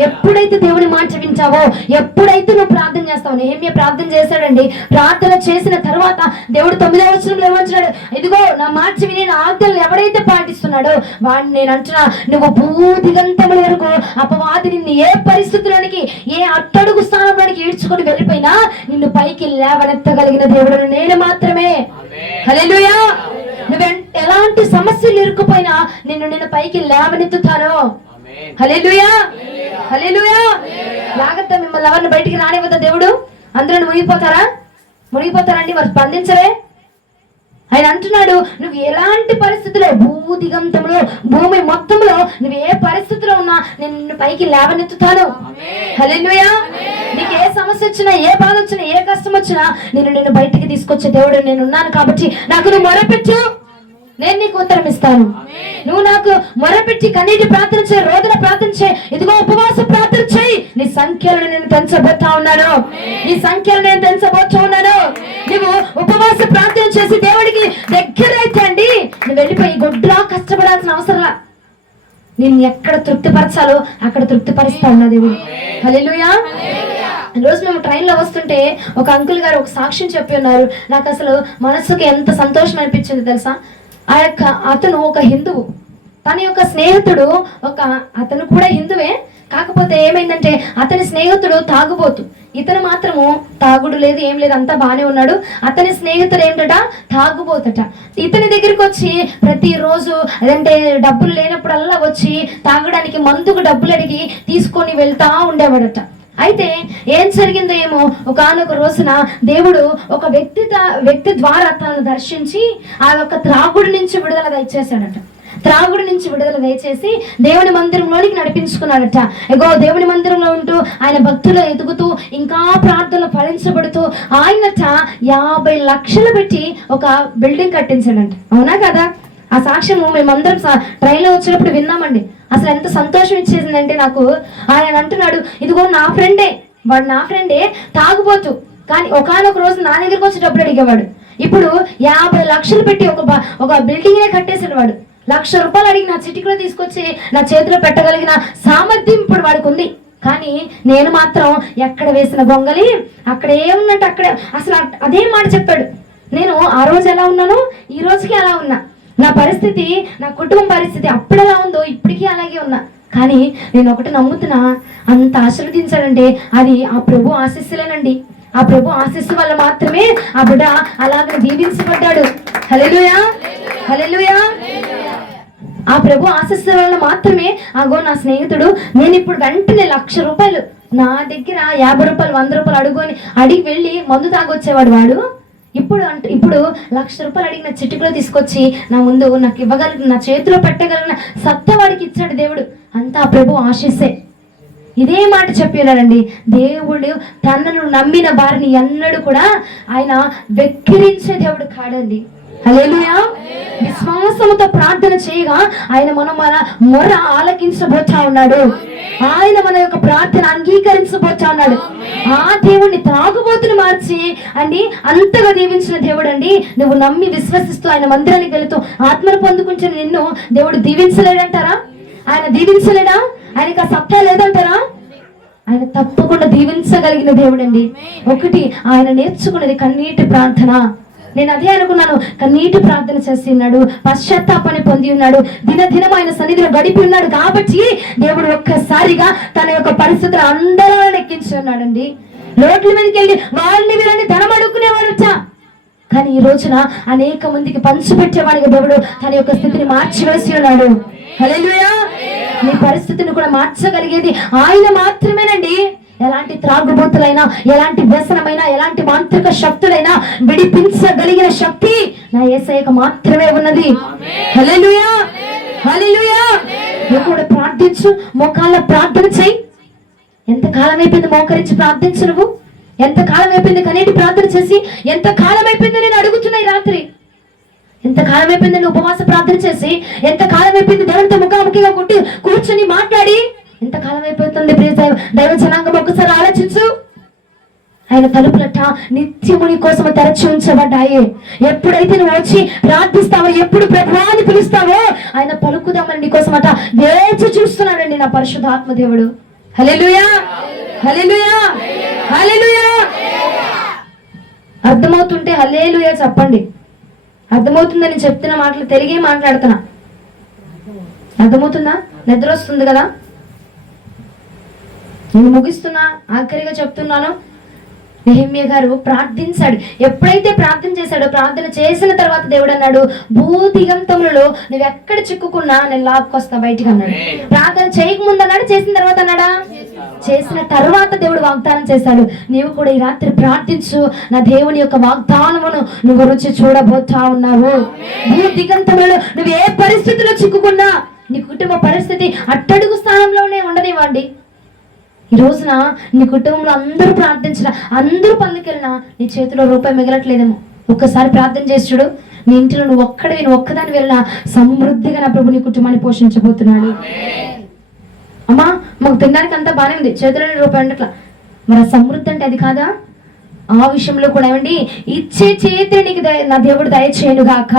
ఎప్పుడైతే దేవుని మాట వింటావో, ఎప్పుడైతే నువ్వు ప్రార్థన చేస్తావు. నెహెమ్యా ప్రార్థన చేశాడండి. ప్రార్థన చేసిన తర్వాత దేవుడు 9వ వచనంలో ఏమంటున్నాడు? ఇదిగో నా మాట విని నా ఆజ్ఞలు ఎవడైతే పాటిస్తున్నాడో వాడిని నేను అంటున్నా, నువ్వు భూదిగంతముల వరకు అపవాది నిన్ను ఏ పరిస్థితులకి, ఏ అట్టడుగు స్థానంలోనికి ఈడ్చుకొని వెళ్ళిపోయినా నిన్ను పైకి లేవనెత్తగలిగిన దేవుడు నేను మాత్రమే. హల్లెలూయా. నువ్వు ఎలాంటి సమస్యలు ఇరుక్కుపోయినా నిన్ను పైకి లేవనెత్తుతాను. హల్లెలూయా, హల్లెలూయా. జాగ్రత్త, మిమ్మల్ని ఎవరిని బయటికి రానివ్వదా దేవుడు? అందరూ మునిగిపోతారా? మునిగిపోతారండి, మరి స్పందించరే. ఆయన అంటున్నాడు, నువ్వు ఎలాంటి పరిస్థితుల్లో, భూదిగంతంలో, భూమి మొత్తంలో నువ్వు ఏ పరిస్థితిలో ఉన్నా నిన్ను పైకి లేవనెత్తుతాను. హల్లెలూయా. నీకు ఏ సమస్య వచ్చినా, ఏ బాధ వచ్చినా, ఏ కష్టం వచ్చినా నిన్ను బయటికి తీసుకొచ్చే దేవుడు నేనున్నాను కాబట్టి నాకు నువ్వు మొరపెట్టు, నేను నీకు ఉత్తరం ఇస్తాను. నువ్వు నాకు మొరపెట్టి కన్నీటి ప్రార్థన చేయి, రోదన ప్రార్థన చేయి, ఇదిగో ఉపవాస ప్రార్థన చేయి. నీ సంఖ్యలను నేను పెంచబోతా ఉన్నాను, నీ సంఖ్యలు నేను పెంచబోతా ఉన్నాను. నువ్వు ఉపవాస ప్రార్థన చేసి దేవుడికి దగ్గర అయితే అండి, నువ్వు వెళ్ళిపోయి గొడ్లా కష్టపడాల్సిన అవసరంలా. నిన్ను ఎక్కడ తృప్తిపరచాలో అక్కడ తృప్తిపరుస్తా ఉన్నా దేవుడు. హల్లెలూయా. రోజు మేము ట్రైన్లో వస్తుంటే ఒక అంకుల్ గారు ఒక సాక్ష్యం చెప్పి ఉన్నారు. నాకు అసలు మనసుకి ఎంత సంతోషం అనిపించింది తెలుసా? అతను ఒక హిందువు, తన యొక్క స్నేహితుడు అతను కూడా హిందువే, కాకపోతే ఏమైందంటే అతని స్నేహితుడు తాగుబోతు, ఇతను మాత్రము తాగుడు లేదు, ఏం లేదు, అంతా బాగానే ఉన్నాడు. అతని స్నేహితుడు ఏంటట, తాగుబోతట. ఇతని దగ్గరికి వచ్చి ప్రతిరోజు అదంటే డబ్బులు లేనప్పుడల్లా వచ్చి తాగడానికి మందుకు డబ్బులు అడిగి తీసుకొని వెళ్తా ఉండేవాడట. అయితే ఏం జరిగిందో ఏమో, ఒకానొక రోజున దేవుడు ఒక వ్యక్తి ద్వారా తనను దర్శించి ఆ యొక్క త్రాగుడి నుంచి విడుదల దయచేశాడట. త్రాగుడి నుంచి విడుదల దయచేసి దేవుని మందిరంలోనికి నడిపించుకున్నాడట. ఎగో దేవుని మందిరంలో ఉంటూ ఆయన భక్తులు ఎదుగుతూ ఇంకా ప్రార్థనలు ఫలించబడుతూ ఆయనట 50 లక్షలు పెట్టి ఒక బిల్డింగ్ కట్టించాడంట. అవునా కదా? ఆ సాక్ష్యము మేమందరం ట్రైన్లో వచ్చినప్పుడు విన్నామండి. అసలు ఎంత సంతోషం ఇచ్చేసిందంటే నాకు. ఆయన అంటున్నాడు, ఇదిగో నా ఫ్రెండే, వాడు నా ఫ్రెండే, తాగుబోతు, కానీ ఒకానొక రోజు నా దగ్గరికి వచ్చి డబ్బులు అడిగేవాడు. ఇప్పుడు 50 లక్షలు పెట్టి ఒక బిల్డింగే కట్టేసాడు వాడు. 1,00,000 రూపాయలు అడిగి నా చిటికలో తీసుకొచ్చి నా చేతిలో పెట్టగలిగిన సామర్థ్యం ఇప్పుడు వాడికి ఉంది. కానీ నేను మాత్రం ఎక్కడ వేసిన గొంగలి అక్కడే ఉన్నట్టు అక్కడే, అసలు అదే మాట చెప్పాడు. నేను ఆ రోజు ఎలా ఉన్నాను, ఈ రోజుకి అలా ఉన్నా. నా పరిస్థితి, నా కుటుంబ పరిస్థితి అప్పుడు ఎలా ఉందో ఇప్పటికీ అలాగే ఉన్నా. కానీ నేను ఒకటి నమ్ముతున్నా, అంత ఆశీర్వదించాడంటే అది ఆ ప్రభు ఆశీస్సులేనండి. ఆ ప్రభు ఆశీస్సు వల్ల మాత్రమే ఆ బిడ్డ అలాగే దీవించబడ్డాడు. హల్లెలూయా, హల్లెలూయా. ఆ ప్రభు ఆశీస్సు వల్ల మాత్రమే అగో నా స్నేహితుడు, నేను ఇప్పుడు వెంటనే 1,00,000 రూపాయలు నా దగ్గర 50 రూపాయలు 100 రూపాయలు అడిగి వెళ్ళి మందు తాగొచ్చేవాడు వాడు. ఇప్పుడు 1,00,000 రూపాయలు అడిగిన చిటికలో తీసుకొచ్చి నా ముందు నాకు ఇవ్వగలిగిన, నా చేతిలో పెట్టగలిగిన సత్తా వాడికి ఇచ్చాడు దేవుడు. అంతా ఆ ప్రభు ఆశీస్సే. ఇదే మాట చెప్పినాడండి, దేవుడు తనను నమ్మిన వారిని ఎన్నడూ కూడా ఆయన వెక్కిరించే దేవుడు కాడండి. హల్లెలూయా. విశ్వాసముతో ప్రార్థన చేయగా ఆయన మన మొర ఆలకించబోతా ఉన్నాడు. ఆయన మన యొక్క ప్రార్థన అంగీకరించబోతా ఉన్నాడు. ఆ దేవుడిని త్రాగుబోతుని మార్చి అండి అంతగా దీవించిన దేవుడు అండి. నువ్వు నమ్మి విశ్వసిస్తూ ఆయన మందిరానికి వెళుతూ ఆత్మను పొందుకుంటున్న నిన్ను దేవుడు దీవించలేడంటారా? ఆయన దీవించలేడా? ఆయనకి ఆ సత్తా లేదంటారా? ఆయన తప్పకుండా దీవించగలిగిన దేవుడండి. ఒకటి ఆయన నేర్చుకున్నది కన్నీటి ప్రార్థన. నేను అదే అనుకున్నాను, కన్నీటి ప్రార్థన చేసి ఉన్నాడు, పశ్చాత్తాపాన్ని పొంది ఉన్నాడు, దినదినం ఆయన సన్నిధిలో గడిపి ఉన్నాడు. కాబట్టి దేవుడు ఒక్కసారిగా తన యొక్క పరిస్థితులు అందరూ ఎక్కించి ఉన్నాడండి. రోడ్ల మీదకి వెళ్ళి వాళ్ళని వీళ్ళని ధనం అడుక్కునేవాడు. కానీ ఈ రోజున అనేక మందికి పంచిపెట్టేవాడిగా దేవుడు తన యొక్క స్థితిని మార్చివేసి ఉన్నాడు. హల్లెలూయా. నీ పరిస్థితిని కూడా మార్చగలిగేది ఆయన మాత్రమేనండి. ఎలాంటి త్రాగుబోతులైనా, ఎలాంటి వ్యసనమైనా, ఎలాంటి మాంత్రిక శక్తులైనా విడిపించగలిగిన శక్తి నా యేసయ్యకు మాత్రమే ఉన్నది. హల్లెలూయా, హల్లెలూయా. నువ్వు కూడా ప్రార్థించు, మోకాళ్ళ ప్రార్థన చెయ్యి. ఎంతకాలం అయిపోయింది మోకరించి ప్రార్థించు? నువ్వు ఎంతకాలం అయిపోయింది కన్నీటి ప్రార్థన చేసి? ఎంతకాలం అయిపోయింది నేను అడుగుతున్నా ఈ రాత్రి? ఎంతకాలం అయిపోయింది నువ్వు ఉపవాస ప్రార్థన చేసి? ఎంతకాలం అయిపోయింది దేవునితో ముఖాముఖిగా కూర్చొని మాట్లాడి? ఎంతకాలం అయిపోతుంది ప్రియ దైవ జనాంగం? ఒక్కసారి ఆలోచించు. ఆయన తలుపులట నిత్యము నీ కోసం తెరచి ఉంచబడ్డాయి. ఎప్పుడైతే నువ్వు వచ్చి ప్రార్థిస్తావో, ఎప్పుడు ప్రభువా అని పిలుస్తావో ఆయన పలుకుదామని నీ కోసం అట వేచి చూస్తున్నాడండి నా పరిశుద్ధాత్మ దేవుడు. హల్లెలూయా, హల్లెలూయా, హల్లెలూయా. అర్థమవుతుంటే హల్లెలూయా చెప్పండి. అర్థమవుతుందని చెప్తున్న మాటలు తెలుగే మాట్లాడుతున్నా. అర్థమవుతుందా? నిద్ర వస్తుంది కదా? నేను ముగిస్తున్నా, ఆఖరిగా చెప్తున్నాను. నెహెమ్యా గారు ప్రార్థించాడు. ఎప్పుడైతే ప్రార్థన చేశాడో, ప్రార్థన చేసిన తర్వాత దేవుడు అన్నాడు, భూదిగంతములలో నువ్వు ఎక్కడ చిక్కుకున్నా నేను లాక్కొస్తా బయటికి అన్నాడు. ప్రార్థన చేయకముందు అన్నాడు, చేసిన తర్వాత అన్నాడా? చేసిన తర్వాత దేవుడు వాగ్దానం చేశాడు, నీవు కూడా ఈ రాత్రి ప్రార్థించు, నా దేవుని యొక్క వాగ్దానమును నువ్వు రుచి చూడబోతా ఉన్నావు. భూదిగంతములలో నువ్వు ఏ పరిస్థితిలో చిక్కుకున్నా, నీ కుటుంబ పరిస్థితి అట్టడుగు స్థానంలోనే ఉండనివ్వండి. ఈ రోజున నీ కుటుంబంలో అందరూ ప్రార్థించిన, అందరూ పనులకెళ్ళినా నీ చేతిలో రూపాయి మిగలట్లేదేమో. ఒక్కసారి ప్రార్థన చేసి చూడు. నీ ఇంటిలో నువ్వు ఒక్కదాని వెళ్ళినా సమృద్ధిగా నా ప్రభు నీ కుటుంబాన్ని పోషించబోతున్నాడు. అమ్మా మాకు తినడానికి అంతా బాగానే ఉంది, చేతిలో రూపాయి ఉండట్లా. మరి ఆ సమృద్ధి అంటే అది కాదా? ఆ విషయంలో కూడా ఏమండి, ఇచ్చే చేతి నీకు నా దేవుడు దయచేయను గాక.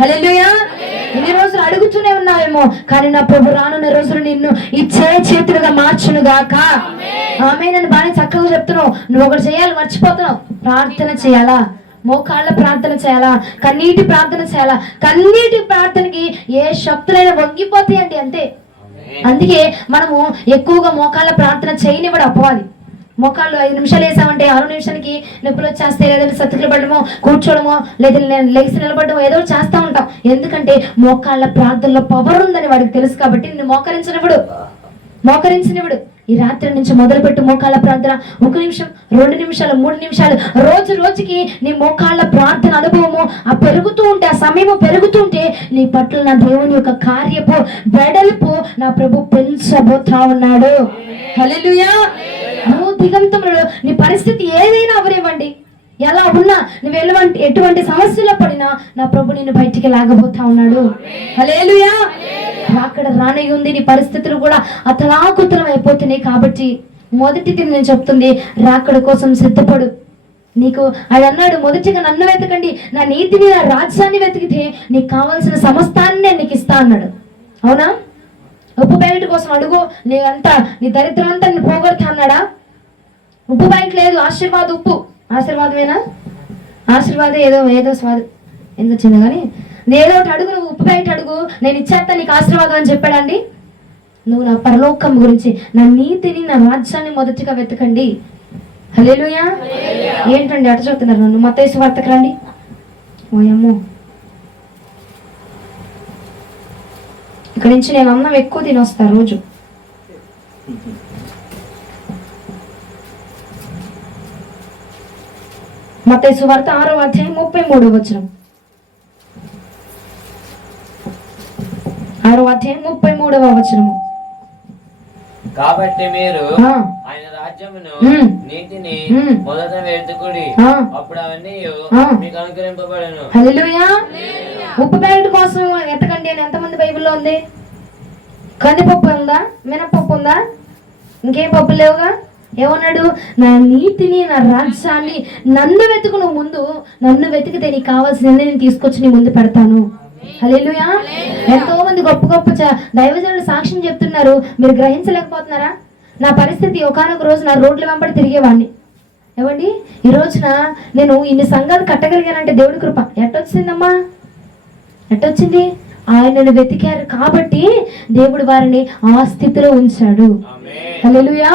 హల్లెలూయా. ఇన్ని రోజులు అడుగుతూనే ఉన్నావేమో, కానీ నా ప్రభు రానున్న రోజులు నిన్ను ఇచ్చే చేతులుగా మార్చును గాక. ఆమె నన్ను బాగా చక్కగా చెప్తున్నావు. నువ్వు ఒకటి చేయాలి, మర్చిపోతున్నావు. ప్రార్థన చేయాలా? మోకాళ్ళ ప్రార్థన చేయాలా? కన్నీటి ప్రార్థన చేయాలా? కన్నీటి ప్రార్థనకి ఏ శక్తులైనా వంగిపోతాయండి, అంతే. అందుకే మనము ఎక్కువగా మోకాళ్ళ ప్రార్థన చేయనివ్వడు అపవాది. మోకాళ్ళు 5 నిమిషాలు వేసామంటే 6 నిమిషాలకి నొప్పులు వచ్చేస్తే, లేదంటే సతుకులు పడడమో, కూర్చోడమో, లేదా లేచి నిలబడమో ఏదో చేస్తూ ఉంటాం. ఎందుకంటే మోకాళ్ళ ప్రార్థనలో పవర్ ఉందని వాడికి తెలుసు. కాబట్టి నిన్ను మోకరించనివ్వడు. ఈ రాత్రి నుంచి మొదలుపెట్టు మోకాళ్ళ ప్రార్థన. 1 నిమిషం, 2 నిమిషాలు, 3 నిమిషాలు, రోజుకి నీ మోకాళ్ళ ప్రార్థన అనుభవము ఆ పెరుగుతూ ఉంటే, ఆ సమయము పెరుగుతూ ఉంటే నీ పట్ల నా దేవుని యొక్క కార్యపు వెడల్పు నా ప్రభు పెంచబోతా ఉన్నాడు. హల్లెలూయా. దిగంతంలో నీ పరిస్థితి ఏదైనా అవనివ్వండి, ఎలా ఉన్నా, నువ్వు ఎటువంటి సమస్యలో పడినా నా ప్రభు నిన్ను బయటికి లాగబోతా ఉన్నాడు. హల్లెలూయా. అక్కడ రానై ఉంది. నీ పరిస్థితులు కూడా అతలాకుతలం అయిపోతున్నాయి. కాబట్టి మొదటిది నేను చెప్తుంది, రాకడ కోసం సిద్ధపడు. నీకు ఆయన అన్నాడు, మొదటిగా నన్ను వెతకండి, నా నీతిని, నా రాజ్యాన్ని వెతికితే నీకు కావాల్సిన సమస్తాన్ని నేను నీకు ఇస్తా అన్నాడు. అవునా? ఉప్పు ప్యాకెట్ కోసం అడుగు, నీ దరిద్రం అంతా నీ పోగొడతా అన్నాడా? ఉప్పు ప్యాకెట్ లేదు, ఆశీర్వాద ఉప్పు. ఆశీర్వాదమేనా? ఆశీర్వాదం ఏదో స్వాదం ఎంత వచ్చింది కానీ ఏదో ఒకటి అడుగు, నువ్వు ఉప్పు ప్యాకెట్ అడుగు, నేను ఇచ్చేస్తా నీకు ఆశీర్వాదం అని చెప్పాడండి. నువ్వు నా పరలోకం గురించి, నా నీతిని, నా రాజ్యాన్ని మొదటిగా వెతకండి. హల్లెలూయా. ఏంటండి అట చదువుతున్నారు నన్ను? మత్తయి సువార్తకు రండి. ఓయమ్మో, ఇక్కడ నుంచి నేను అన్నం ఎక్కువ తినొస్తా రోజు. మత్తయి సువార్త 6వ అధ్యాయం 33వ వచనం. 6వ అధ్యాయం 33వ వచనము. కాబట్టి మీరు ఆయన రాజ్యమును నీతిని మొదట వెతుకుడి, అప్పుడు అవన్నీ మీకు అనుగ్రహింపబడును. హల్లెలూయా. ఉప్పు ప్యాకెట్ కోసం వెతకండి అని ఎంతమంది బైబిల్లో ఉంది? కందిపప్పు ఉందా? మినపప్పు ఉందా? ఇంకేం పప్పు లేవుగా. ఏమన్నాడు? నా నీతిని, నా రాజ్యాన్ని, నన్ను వెతుకు. నువ్వు ముందు నన్ను వెతికితే నీకు కావాల్సిన నేను తీసుకొచ్చి నీ ముందు పెడతాను. హల్లెలూయా. ఎంతో మంది గొప్ప గొప్ప దైవజనులు సాక్ష్యం చెప్తున్నారు, మీరు గ్రహించలేకపోతున్నారా? నా పరిస్థితి ఒకానొక రోజు నా రోడ్ల వెంబడి తిరిగేవాడిని. ఏమండి, ఈ రోజున నేను ఇన్ని సంఘాలు కట్టగలిగానంటే దేవుడి కృప. ఎట్టొచ్చిందమ్మా? ఎట్టొచ్చింది? ఆయనను వెతికారు కాబట్టి దేవుడు వారిని ఆ స్థితిలో ఉంచాడు. హల్లెలూయా.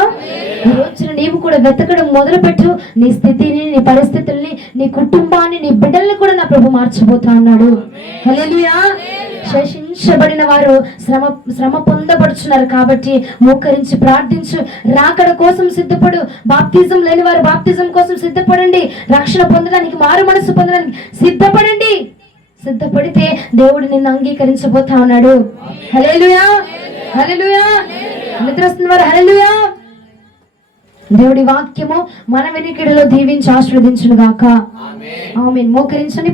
ఈ రోజున నీవు కూడా వెతకడం మొదలుపెట్టు. నీ స్థితిని, నీ పరిస్థితుల్ని, నీ కుటుంబాన్ని, నీ బిడ్డల్ని కూడా నా ప్రభు మార్చిపోతా ఉన్నాడు. హల్లెలూయా. శేషించబడిన వారు శ్రమ పొందబడుచున్నారు కాబట్టి మోకరించి ప్రార్థించు. రాకడ కోసం సిద్ధపడు. బాప్తిజం లేని వారు బాప్తిజం కోసం సిద్ధపడండి. రక్షణ పొందడానికి, మారు మనసు పొందడానికి సిద్ధపడండి. సిద్ధపడితే దేవుడు నిన్ను అంగీకరించబోతా ఉన్నాడు. హల్లెలూయా. హల్లెలూయా. నిద్ర వస్తున్న వారు హల్లెలూయా. దేవుడి వాక్యము మన వెనుకడిలో దీవించి ఆశీర్వదించును గాక. ఆమేన్. మోకరించండి.